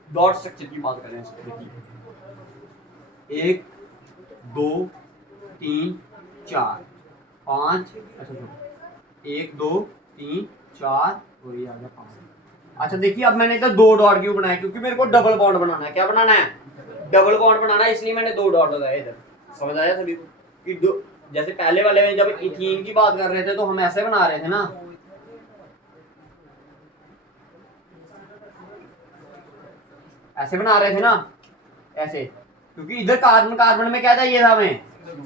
डॉट स्ट्रक्चर की बात करें इसको, देखिए 1 2 3 4 5, अच्छा 1 2 3 4 और ये आ गया 5। अच्छा देखिए अब मैंने इधर 2 डॉट क्यों बनाए? क्योंकि मेरे को डबल बॉन्ड बनाना है। क्या बनाना है? डबल बॉन्ड बनाना है, इसलिए मैंने 2 डॉट लगाए इधर। समझ आया सभी को? कि दो, जैसे पहले वाले में जब इथीन की बात कर रहे थे तो हम ऐसे बना रहे थे ना, ऐसे बना रहे थे ना, ऐसे, क्योंकि इधर कार्बन कार्बन में क्या चाहिए था हमें?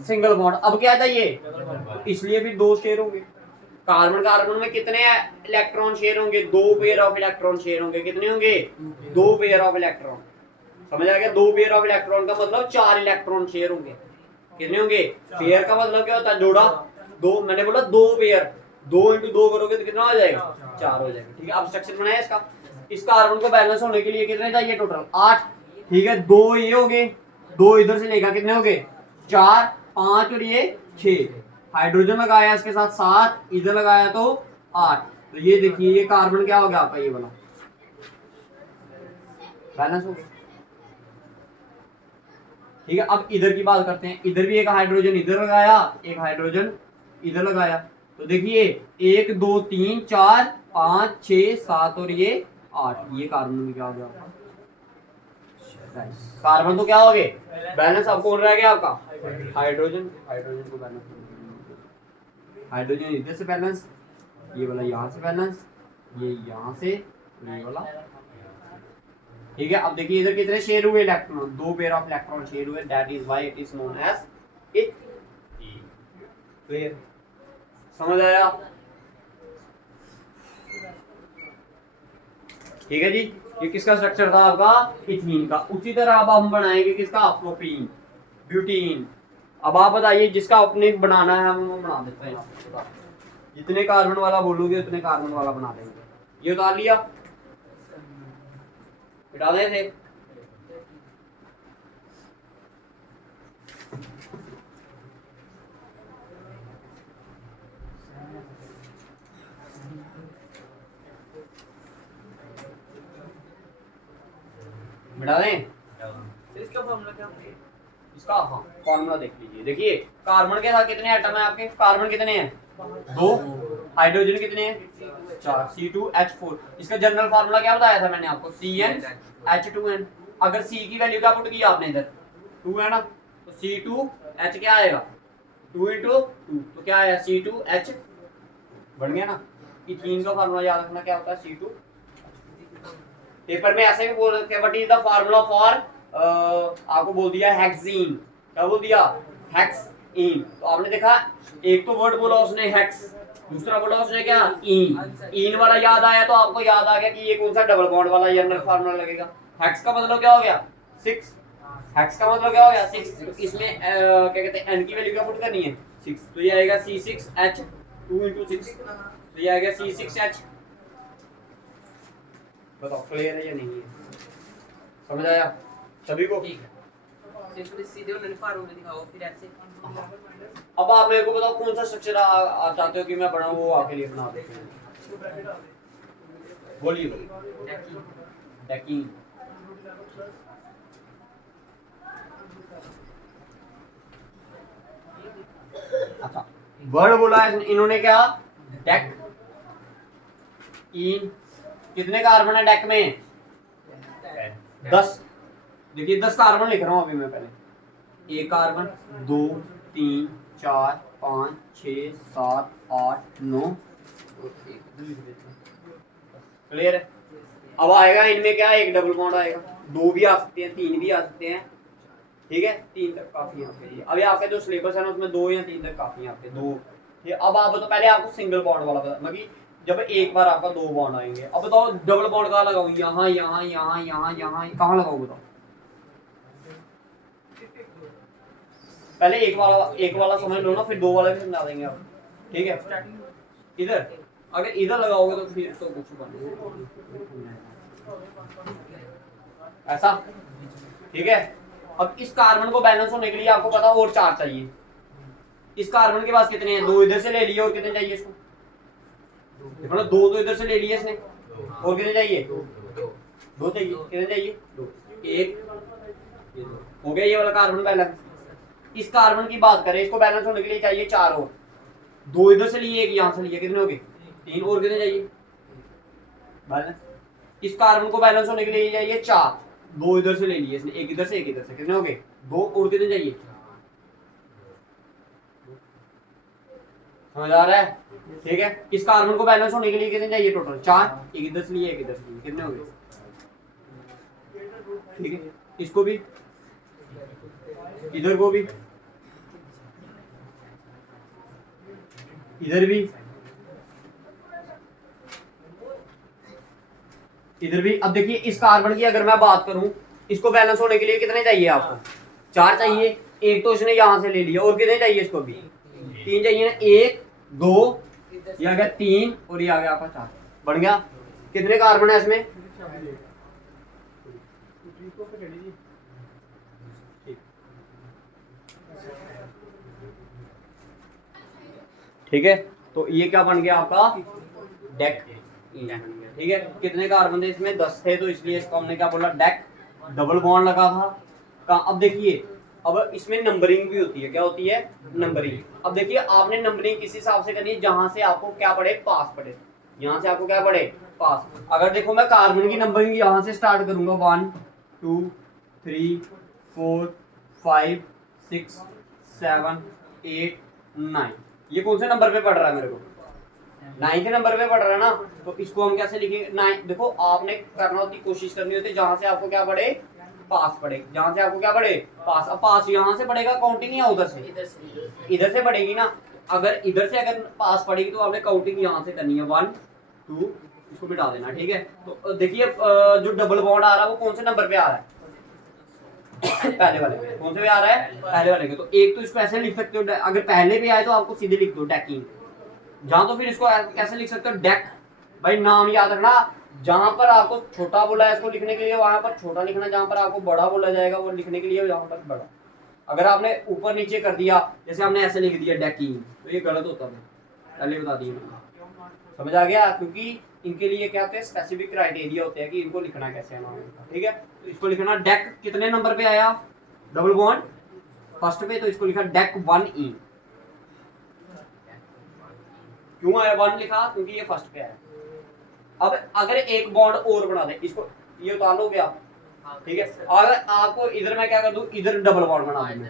Single bond. अब क्या चाहिए? इसलिए फिर 2 शेयर होंगे। कार्बन कार्बन में कितने इलेक्ट्रॉन शेयर होंगे? 2 पेयर ऑफ इलेक्ट्रॉन शेयर होंगे। कितने होंगे? 2 पेयर ऑफ इलेक्ट्रॉन। समझ आ गया? 2 पेयर ऑफ इलेक्ट्रॉन का मतलब 4 इलेक्ट्रॉन शेयर होंगे। कितने होंगे? पेयर का मतलब क्या होता है? जोड़ा। 2, मैंने बोला 2 पेयर, 2 इंटू 2 करोगे तो कितना हो जाएगा? 4 हो जाएगा। ठीक है, अब स्ट्रक्चर बनाया इसका। इस कार्बन को बैलेंस होने के लिए कितने चाहिए टोटल? 8। ठीक है, 2 ये हो गए, 2 इधर से लेगा, कितने हो गए? 4 5 और ये 6। हाइड्रोजन लगाया इसके साथ 7, इधर लगाया तो 8। तो ये देखिए ये कार्बन क्या हो गया आपका? ये वाला बैलेंस हो गया। ठीक है, अब इधर की बात करते हैं। इधर भी एक हाइड्रोजन इधर लगाया, एक हाइड्रोजन इधर लगाया, तो देखिए 1 2 3 4 5 6 7 और ये 8। ये कार्बन में क्या हो गया? कार्बन तो क्या हो गए? बैलेंस। अब कौन रह गया आपका? हाइड्रोजन। हाइड्रोजन को बैलेंस, हाइड्रोजन इधर से बैलेंस, ये वाला यहाँ से बैलेंस, ये यहाँ से, ये वाला। ठीक है, अब देखिए इधर कितने शेयर हुए electron? 2 pair of electron share हुए। That is why it is known as eth. Clear? समझ आया? ठीक है जी, ये किसका स्ट्रक्चर था आपका? इथीन का। उसी तरह अब हम बनाएंगे किसका? Propene, butene. अब आप बताइए, जिसका अपने बनाना है हम बना देते हैं। जितने कार्बन वाला बोलोगे उतने कार्बन वाला बना देंगे। ये उतार लिया, मिटा दें थे। मिटा दें। इसका फॉर्मूला क्या है? इसका हाँ फॉर्मूला देख लीजिए। देखिए कार्बन के साथ कितने एटम है आपके? कार्बन कितने हैं? 2। हाइड्रोजन कितने हैं? 4। C2H4। इसका जनरल फार्मूला क्या बताया था मैंने आपको? CnH2n। अगर C की वैल्यू क्या पुट की आपने इधर? 2 है ना, तो C2H क्या आएगा? 2 into 2, तो क्या आया? C2H। बढ़ गया ना। इथीन का फार्मूला याद रखना क्या होता है? C2। पेपर में ऐसे भी बोल रहे थे, what is the formula for, आपको बोल दिया हेक्सीन। क्या बोल दिया? हेक्सीन। तो आपने देखा एक तो वर्ड बोला उसने हेक्स, दूसरा बोला उसने क्या? इन वाला याद आया तो आपको याद आ गया कि ये कौन सा डबल बॉन्ड वाला जनरल फार्मूला लगेगा। हेक्स का मतलब क्या हो गया? 6। हेक्स का मतलब क्या हो गया? 6। इसमें क्या कहते हैं, एन की वैल्यू क्या पुट करनी है? 6। तो ये आएगा C6H 2 into 6। तो ये आएगा C6H। बताओ क्लियर है या नहीं है? समझ आया सभी को? ठीक है, सिंपली सीधे उन्होंने फार्मूला दिखाओ फिर ऐसे। अब आप मेरे को बताओ कौन सा स्ट्रक्चर आप चाहते हो कि मैं बनाऊं, वो आपके लिए बना देते हैं। बोलिए। डेकिंग। अच्छा वर्ड बोला है इन्होंने क्या? डेक। इन। कितने कार्बन है डेक में? 10। देखिए 10 कार्बन लिख रहा हूं अभी मैं। पहले 1 कार्बन, 2 3 4 5 6 7 8 9 और 1। क्लियर है? अब आएगा इनमें क्या? एक डबल बॉन्ड आएगा। 2 भी आ सकते हैं, 3 भी आ सकते हैं। ठीक है, 3 तक काफी है आपके लिए। अभी आपके जो सिलेबस है ना उसमें 2 या 3 तक काफी है आपके। 2। अब आप तो पहले आपको सिंगल बॉन्ड वाला पता, मतलब जब एक बार आपका 2 बॉन्ड आएंगे। अब बताओ डबल बॉन्ड कहाँ लगाऊं? यहाँ यहाँ यहाँ यहाँ यहाँ, कहाँ लगाऊं बताओ? पहले एक वाला समझ लो ना, फिर 2 वाला भी समझा देंगे आप। ठीक है, इधर अगर इधर लगाओगे तो फिर तो कुछ बन ऐसा। ठीक है, अब इस कार्बन को बैलेंस होने के लिए आपको पता और 4 चाहिए। इस कार्बन के पास कितने हैं? 2 इधर से ले लिए और कितने चाहिए इसको? देखो ना, दो तो इधर से ले लिए इसने, और कितने चाहिए? दो चाहिए। कितने चाहिए? दो। एक, ये दो हो गया ये वाला कार्बन बैलेंस। इस कार्बन की बात करें, इसको बैलेंस होने के लिए चाहिए चार और, दो इधर से लिए, एक यहां से लिए, कितने हो गए? तीन। और कितने चाहिए बैलेंस? इस कार्बन को बैलेंस होने के लिए चाहिए चार, दो इधर से ले लिए इसने, एक इधर से एक इधर से, कितने हो गए? दो। और कितने चाहिए? समझ आ रहा है? ठीक है। इस कार्बन को बैलेंस होने के लिए कितने चाहिए टोटल? चार, एक इधर से लिए एक इधर से लिए, कितने हो गए? ठीक है। इसको भी, इधर को भी, इधर भी, इधर भी। अब देखिए इस कार्बन की अगर मैं बात करूं, इसको बैलेंस होने के लिए कितने चाहिए आपको? चार चाहिए। एक तो इसने यहां से ले लिया, और कितने चाहिए इसको भी? तीन चाहिए ना। एक, दो, ये आ गया तीन, और ये आ गया आपका चार। बन गया। कितने कार्बन है इसमें? ठीक है। तो ये क्या बन गया आपका? डेक। ठीक है। कितने कार्बन थे इसमें? 10 थे, तो इसलिए इसको हमने क्या बोला? डेक। डबल बॉन्ड लगा था। अब देखिए, अब इसमें नंबरिंग भी होती है। क्या होती है? नंबरिंग। अब देखिए आपने नंबरिंग किस हिसाब से करनी है? जहां से आपको क्या पड़े? पास पड़े। यहाँ से आपको क्या पड़े? पास। अगर देखो मैं कार्बन की नंबरिंग यहाँ से स्टार्ट करूंगा, 1 2 3 4 5 6 7 8 9, ये कौन से नंबर पे पढ़ रहा है मेरे को? 9 नंबर पे पढ़ रहा है ना। तो इसको हम कैसे लिखेंगे? 9। देखो आपने करना होती, कोशिश करनी होती है जहां से आपको क्या पड़े? पास पड़े। जहां से आपको क्या पड़े? पास। अब पास यहाँ से पड़ेगा काउंटिंग या उधर से? इधर से पड़ेगी ना। अगर इधर से अगर पास पड़ेगी तो आपने काउंटिंग यहाँ से करनी है, 1 2, इसको मिटा देना। ठीक है। तो देखिए जो डबल बॉन्ड आ रहा है वो कौन से नंबर पे आ रहा है? पहले वाले पे। कौन से पे आ रहा है? पहले वाले के। तो एक तो इसको ऐसे लिख सकते हो, अगर पहले पे आए तो आपको सीधे लिख दो डेकिंग। जहां तो फिर इसको कैसे लिख सकते हो? डेक। भाई नाम याद रखना, जहां पर आपको छोटा बोला है इसको लिखने के लिए वहां पर छोटा लिखना, जहां पर आपको बड़ा बोला जाएगा वो लिखने के लिए वहां पर बड़ा। अगर आपने ऊपर नीचे कर दिया, जैसे हमने ऐसे लिख दिया डेकिंग, तो ये गलत होता है। पहले बता दिए मैंने। समझ आ गया? क्योंकि इनके लिए क्या होते हैं? स्पेसिफिक क्राइटेरिया होते हैं कि इनको लिखना कैसे है नाम इनका। ठीक है। तो इसको लिखना डेक। कितने नंबर पे आया डबल बॉन्ड? फर्स्ट पे। तो इसको लिखा डेक 1E। क्यों आया 1 लिखा? क्योंकि ये फर्स्ट पे आया। अब अगर एक बॉन्ड और बना दे, इसको ये उतार लोगे आप। ठीक है। अगर आपको इधर मैं क्या कर दूं? इधर डबल बॉन्ड बना दूं।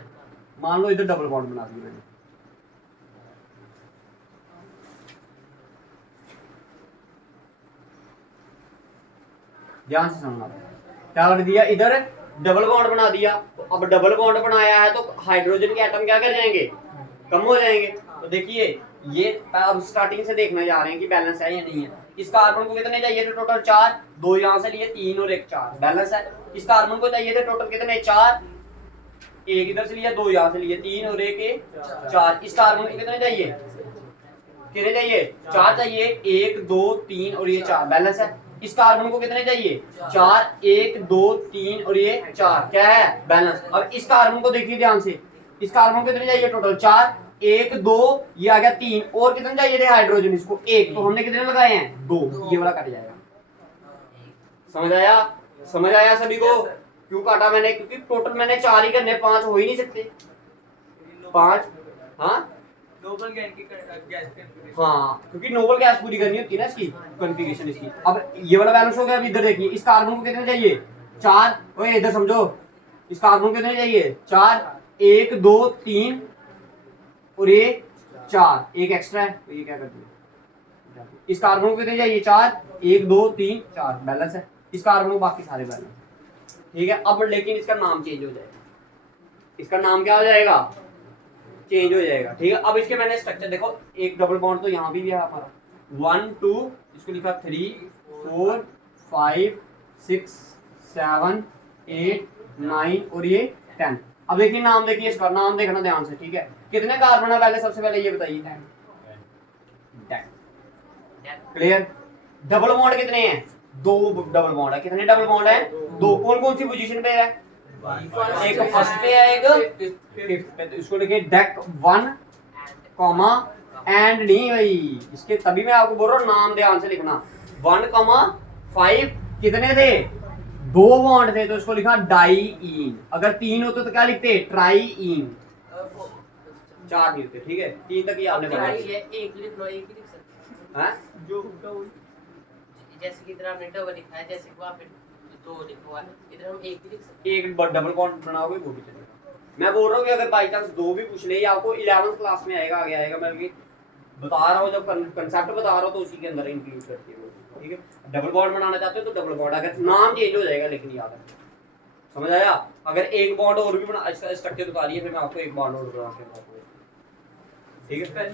मान लो इधर डबल बॉन्ड बना दिया मैंने, ध्यान से सुनना। क्या कर दिया? इधर डबल बॉन्ड बना दिया। तो अब डबल बॉन्ड बनाया है तो हाइड्रोजन के एटम क्या कर जाएंगे? कम हो जाएंगे। तो देखिए ये अब स्टार्टिंग से देखने जा रहे हैं कि बैलेंस है या नहीं है। इस कार्बन को कितने चाहिए थे टोटल? 4, दो यहाँ से लिए, 3 और 1 4, बैलेंस है। इस कार्बन को चाहिए थे टोटल कितने? 4, एक इधर से लिया, दो यहाँ से लिए, 3 और 1 4। इस कार्बन को कितने चाहिए? कितने चाहिए? 4 चाहिए। 1 2 3 और ये 4, बैलेंस है। इस कार्बन को कितने चाहिए? 4, 1 2 3 और ये 4, क्या है? बैलेंस। अब इस कार्बन को देखिए ध्यान से, इस कार्बन को कितने चाहिए टोटल? 4, 1 2, ये आ गया 3, और कितने चाहिए थे हाइड्रोजन? इसको 1, तो हमने कितने लगाए हैं? 2, ये वाला कट जाएगा। समझ आया? समझ आया सभी को? क्यों काटा मैंने? क्योंकि टोटल मैंने 4 ही करने, 5 हो ही नहीं सकते। 5, हाँ नोबल गैस की हाँ, क्योंकि नोबल गैस पूरी करनी होती है ना इसकी कॉन्फ़िगरेशन इसकी। अब ये वाला बैलेंस हो गया। अब इधर देखिए इस कार्बन को कितने चाहिए? 4। ओए इधर समझो, इस कार्बन को कितने चाहिए? 4, 1 2 3 और ये 4, एक एक्स्ट्रा है तो ये क्या कर दिया। इस कार्बन को कितने चाहिए? 4, 1 2 3 4, बैलेंस है। इस कार्बन को बाकी सारे बैलेंस। ठीक है। अब लेकिन इसका नाम चेंज हो जाएगा। इसका नाम क्या हो जाएगा? चेंज हो जाएगा। ठीक है। अब इसके मैंने स्ट्रक्चर देखो, एक डबल बॉन्ड तो यहाँ भी है हमारा, 1 2, इसको लिखा 3 4 5 6 7 8 9 और ये 10। अब देखिए नाम, देखिए इसका नाम देखना ध्यान से। ठीक है। कितने कार्बन है पहले? सबसे पहले ये बताइए। 10। क्लियर? डबल बॉन्ड कितने हैं? 2 डबल बॉन्ड है। कितने डबल बॉन्ड है? 2। कौन कौन सी पोजीशन पे है? एक फर्स्ट पे है, एक फिफ्थ पे। तो इसको लिखिए डेक 1, एंड नहीं भाई, इसके तभी मैं आपको बोल रहा हूँ नाम ध्यान से लिखना। 1,5 कितने थे? 2 बॉन्ड थे तो इसको लिखा डाईईन। अगर 3 होते तो क्या लिखते? ट्राईईन। 4 नहीं होते, ठीक है, 3 तक ही आपने पढ़ा है। एक लिख लो, एक ही लिख सकते हैं? जो जैसे कि इधर आपने डबल लिखा है, जैसे कि वहाँ पे 2 लिखा हुआ है, इधर हम एक ही लिख सकते हैं। एक डबल बॉन्ड बनाओगे वो भी चलेगा। मैं बोल रहा हूँ कि अगर बाई चांस 2 भी पूछ ले, ये आपको 11th क्लास में आएगा, आगे आएगा। मैं अभी बता रहा हूँ, जब कंसेप्ट बता रहा हूँ तो उसी के अंदर इंक्लूड करती है वो, ठीक है। डबल बॉन्ड बनाना चाहते हो तो डबल बॉन्ड, अगर नाम चेंज हो जाएगा लेकिन याद है, समझ आया। अगर एक बॉन्ड और भी बना, स्ट्रक्चर बता रही है, फिर मैं आपको एक बॉन्ड और बना के बताऊंगा, ठीक है।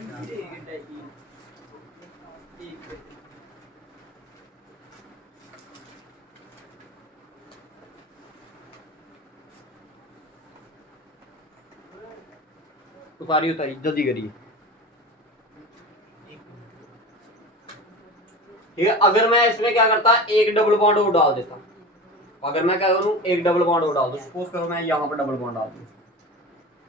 उतारी जल्दी करिए, ठीक है। अगर मैं इसमें क्या करता, एक डबल बॉन्ड और डाल देता, अगर मैं क्या करूं, एक डबल बॉन्ड और डाल दूं, सपोज करो मैं यहाँ पर डबल बॉन्ड डाल दूं,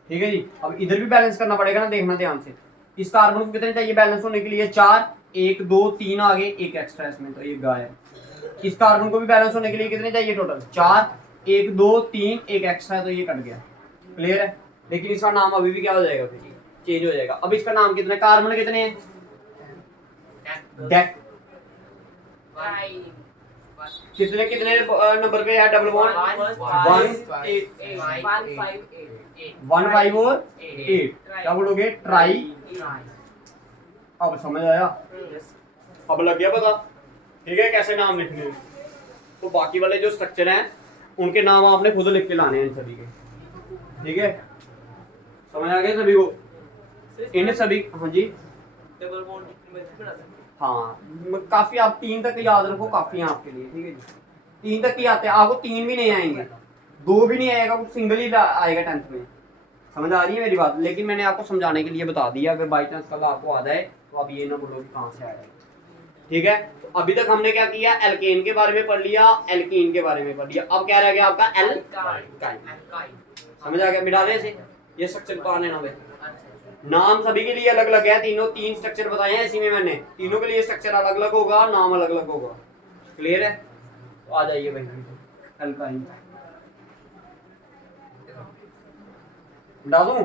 ठीक है जी। अब इधर भी बैलेंस करना पड़ेगा ना, देखना ध्यान से। इस कार्बन को कितने चाहिए बैलेंस होने के लिए? 4, 1 2 3 आगे, एक एक्स्ट्रा इसमें, तो ये गायब। इस कार्बन को भी बैलेंस होने के लिए कितने चाहिए टोटल? 4, 1 2 3, एक एक्स्ट्रा है तो ये कट गया, क्लियर है। लेकिन इसका नाम अभी भी क्या हो जाएगा, फिर चेंज हो जाएगा। अब इसका नाम कितने, कार्बन कितने हैं? डेक। कितने कितने नंबर पे है डबल बॉन्ड? 1 5 और 8, क्या बोलोगे? ट्राई। अब समझ आया, अब लग गया पता, ठीक है, कैसे नाम लिखने हैं। तो बाकी वाले जो स्ट्रक्चर हैं उनके नाम आपने खुद लिख के लाने हैं इन सभी के, ठीक है, समझ आ गया सभी को? इन सभी, हाँ जी, डबल बॉन्ड कितनी मर्जी बना सकते हैं। हाँ काफी, आप 3 तक याद रखो, काफी है आपके लिए, ठीक है जी। 3 तक ही आते हैं, आपको 3 भी नहीं आएंगे, 2 भी नहीं आएगा, सिंगल ही आएगा 10th में। समझ आ रही है मेरी बात? लेकिन मैंने आपको समझाने के लिए बता दिया, अगर बाई चांस कल आपको आ जाए तो आप ये ना बोलो कि कहाँ से आया, ठीक है। तो अभी तक हमने क्या किया, एल्केन के बारे में पढ़ लिया, एल्कीन के बारे में पढ़ लिया। अब क्या रह गया आपका? एल्काइन। समझ आ गया? मिटा दे इसे, ये स्ट्रक्चर तो आने ना भाई। नाम सभी के लिए अलग अलग है, तीनों 3 स्ट्रक्चर बताए हैं इसी में मैंने, तीनों के लिए स्ट्रक्चर अलग अलग होगा, नाम अलग अलग होगा, क्लियर है? तो आ जाइए भाई, एल्काइन डाल दूं।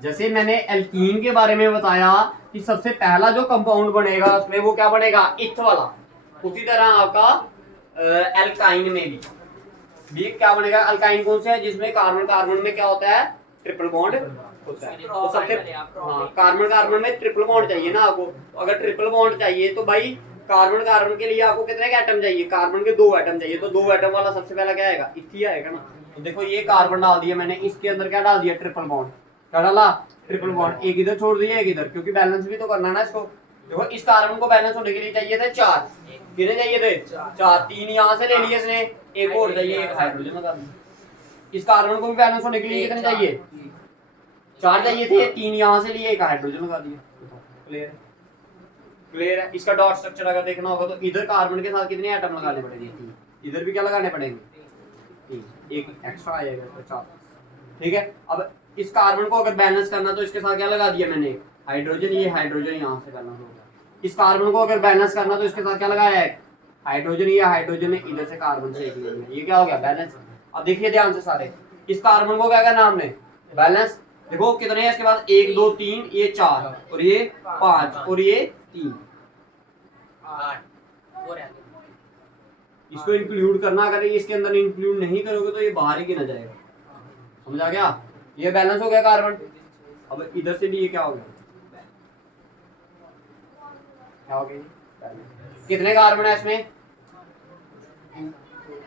जैसे मैंने एल्कीन के बारे में बताया कि सबसे पहला जो कंपाउंड बनेगा उसमें वो क्या बनेगा? इथ वाला। उसी तरह आपका एल्काइन में भी क्या बनेगा? अल्काइन कौन सा है? जिसमें कार्बन कार्बन में क्या होता है? ट्रिपल बॉन्ड होता है। तो सबसे कार्बन कार्बन में ट्रिपल बॉन्ड चाहिए ना आपको। तो अगर ट्रिपल बॉन्ड चाहिए तो भाई कार्बन कार्बन के लिए आपको कितने एटम चाहिए? कार्बन के 2 एटम चाहिए। तो 2 एटम वाला सबसे पहला क्या आएगा? इथी आएगा ना। तो देखो ये कार्बन डाल दिया मैंने, इसके अंदर क्या डाल दिया? Triple bond. क्या डाला? Triple bond. एक इधर छोड़ दिया, एक इधर, क्योंकि बैलेंस भी तो करना ना इसको। देखो इस कार्बन को बैलेंस होने के लिए चाहिए थे 4, कितने चाहिए थे? 4, 3 यहाँ से ले लिए इसने, एक और चाहिए, एक हाइड्रोजन लगा दिया। इस कार्बन को भी बैलेंस होने के लिए कितने चाहिए? 4 चाहिए थे, 3 यहाँ से लिए, एक हाइड्रोजन लगा दिया। क्लियर? क्लियर है? इसका डॉट स्ट्रक्चर अगर देखना होगा तो इधर कार्बन के साथ कितने एटम लगाने पड़ेंगे? इधर भी क्या लगाने पड़ेंगे? एक एक्स्ट्रा आएगा तो 4, ठीक है। अब इस कार्बन को अगर बैलेंस करना तो इसके साथ क्या लगा दिया मैंने? हाइड्रोजन। ये हाइड्रोजन यहाँ से करना होगा। इस कार्बन को अगर बैलेंस करना तो इसके साथ क्या लगाया है? हाइड्रोजन। ये हाइड्रोजन है, इधर से कार्बन से एक ले लिया, ये क्या हो गया? बैलेंस। अब देखिए ध्यान से सारे, इस कार्बन को क्या करना हमने? बैलेंस। देखो कितने हैं इसके बाद? 1 2 3, ये 4 और ये 5 और ये 3, 8 इसको इंक्लूड करना। अगर इसके अंदर इंक्लूड नहीं करोगे तो ये बाहर ही गिना जाएगा। समझ आ गया? ये बैलेंस हो गया कार्बन। अब इधर से भी ये क्या हो गया? क्या हो गया? कितने कार्बन है इसमें?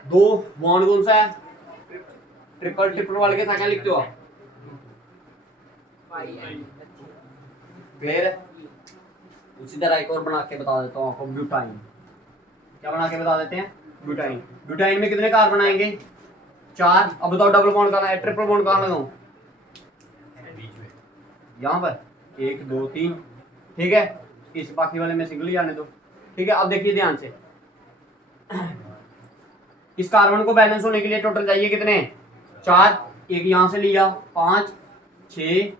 2। बॉन्ड कौन सा है? ट्रिपल। ट्रिपल वाले के साथ क्या लिखते हो आप? क्लियर है? उसी तरह एक और बना के बता देता हूँ आपको, ब्यूटाइन। क्या बना के बता देते हैं? ब्यूटाइन। ब्यूटाइन में कितने कार्बन आएंगे? 4। अब बताओ डबल बॉन्ड कहाँ है? ट्रिपल बॉन्ड कहाँ लगाऊं? यहाँ पर 1 2 3, ठीक है। इस बाकी वाले में सिंगल ही आने दो, ठीक है। अब देखिए ध्यान से, इस कार्बन को बैलेंस होने के लिए टोटल चाहिए कितने, 4, एक यहां से लिया 5 6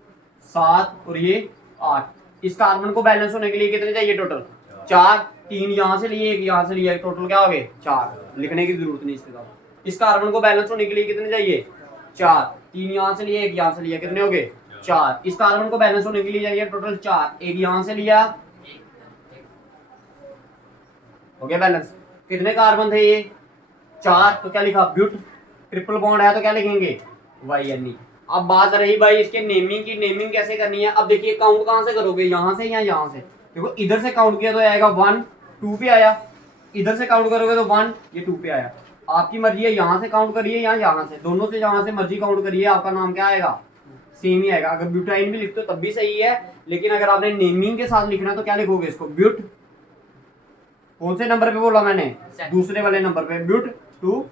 7 और ये 8। इस कार्बन को बैलेंस होने के लिए कितने चाहिए टोटल, 4, 3 यहां से लिए, एक यहां से लिया, टोटल क्या हो गए 4, लिखने की जरूरत नहीं इसके साथ। इस कार्बन को बैलेंस होने के लिए कितने चाहिए, 4, 3 यहां से लिए, एक यहां से लिया, कितने हो गए 4। इस कार्बन को बैलेंस होने के लिए चाहिए टोटल 4, एक यहां से लिया, हो गया बैलेंस। कितने कार्बन थे ये 4, तो क्या लिखा ब्यूट, ट्रिपल बॉन्ड है तो क्या लिखेंगे YNE। अब बात रही भाई इसके नेमिंग की, नेमिंग कैसे करनी है। अब देखिए काउंट कहां से करोगे, यहां से या यहां से। देखो इधर से काउंट किया तो आएगा 1 2 पे आया, इधर से काउंट करोगे तो 1 ये 2 पे आया। आपकी मर्जी है यहां से काउंट करिए या यहां से, दोनों से जहां से मर्जी काउंट करिए, आपका नाम क्या आएगा सेम ही आएगा। अगर ब्यूटाइन भी लिखते हो तब भी सही है, लेकिन अगर आपने नेमिंग के साथ लिखना तो क्या लिखोगे इसको, ब्यूट, कौन से नंबर पे बोला मैंने, दूसरे वाले नंबर पे, ब्यूट 2।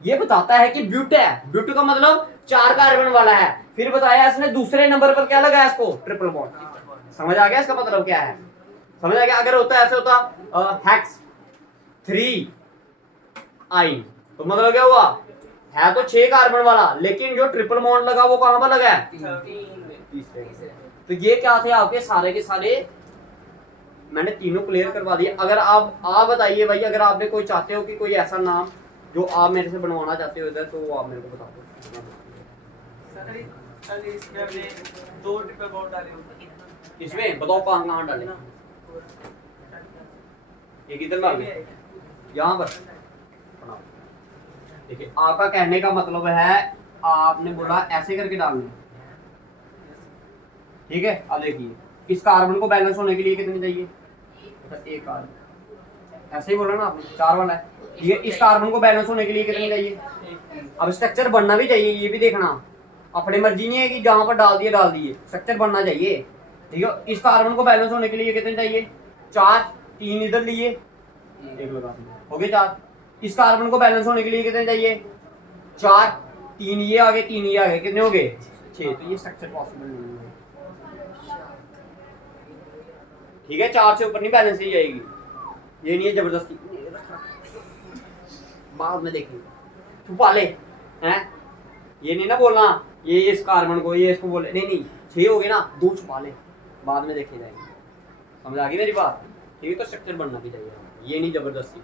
ये बताता है कि ब्यूट है, ब्यूट का मतलब 4 कार्बन वाला है। फिर बताया इसने दूसरे नंबर पर क्या लगाया इसको, ट्रिपल बॉन्ड। समझ आ गया इसका मतलब क्या है, समझ आ गया। अगर होता ऐसे होता हेक्स 3 आइन, तो मतलब क्या हुआ, है तो 6 कार्बन वाला, लेकिन जो ट्रिपल बॉन्ड लगा वो कहां पर लगा है, तीसरे। तो ये क्या थे आपके सारे के सारे, मैंने तीनों क्लियर करवा दिए। अगर आप बताइए भाई, अगर आपने कोई चाहते हो कि कोई ऐसा नाम जो आप मेरे से बनवाना चाहते हो इधर, तो वो आप मेरे को बता दो। सर इसमें हमने 2 ट्रिपल बॉन्ड डाले होते, इसमें बताओ कहाँ डाले, एक इधर डाल यहाँ पर। देखिए आपका कहने का मतलब है, आपने बोला ऐसे करके डालना, ठीक है। अब देखिए इस कार्बन को बैलेंस होने के लिए कितने चाहिए, एक कार्बन, ऐसे ही बोला ना आपने, 4 वाला है, ठीक है। इस कार्बन को बैलेंस होने के लिए कितने चाहिए, अब स्ट्रक्चर बनना भी चाहिए, ये भी देखना, अपनी मर्जी नहीं है कि जहां पर डाल दिए, स्ट्रक्चर बनना चाहिए, ठीक है। इस कार्बन को बैलेंस होने के लिए कितने चाहिए, 4, 3 इधर लिए, एक लगा, हो गए 4। इस कार्बन को बैलेंस होने के लिए कितने चाहिए, 4, 3 ये आगे, 3 ये आगे, कितने हो गए 6। तो ये स्ट्रक्चर पॉसिबल नहीं है, ठीक है। 4 से ऊपर नहीं बैलेंस ही जाएगी, ये नहीं है जबरदस्ती, बाद में देखेंगे, छुपा ले हैं, ये नहीं ना बोलना ये इस कार्बन को ये इसको बोले, नहीं 6 हो गए ना, 2 छुपा ले, बाद में देखे जाएंगे। समझ आ गई मेरी बात, ठीक है। तो स्ट्रक्चर बनना भी चाहिए, ये नहीं जबरदस्ती,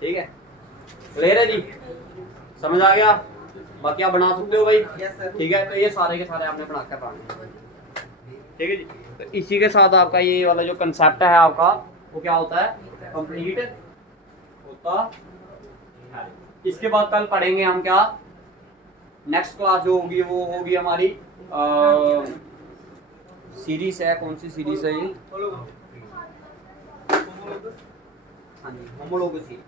ठीक है। क्लियर है जी, समझ आ गया। बाकी आप बना सकते हो भाई, ठीक है। तो ये सारे के सारे आपने बनाकर रखने, ठीक है जी। तो इसी के साथ आपका ये वाला जो कंसेप्ट है आपका, वो क्या होता है, कंप्लीट होता है। इसके बाद कल पढ़ेंगे हम क्या, नेक्स्ट क्लास जो होगी वो होगी हमारी सीरीज है, कौन सी सीरीज है ये, हाँ जी होमोलोगस सीरीज,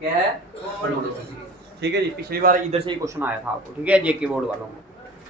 क्या है होमोलोगस, ठीक है जी। पिछली बार इधर से ही क्वेश्चन आया था आपको, ठीक है, जेके बोर्ड वालों को।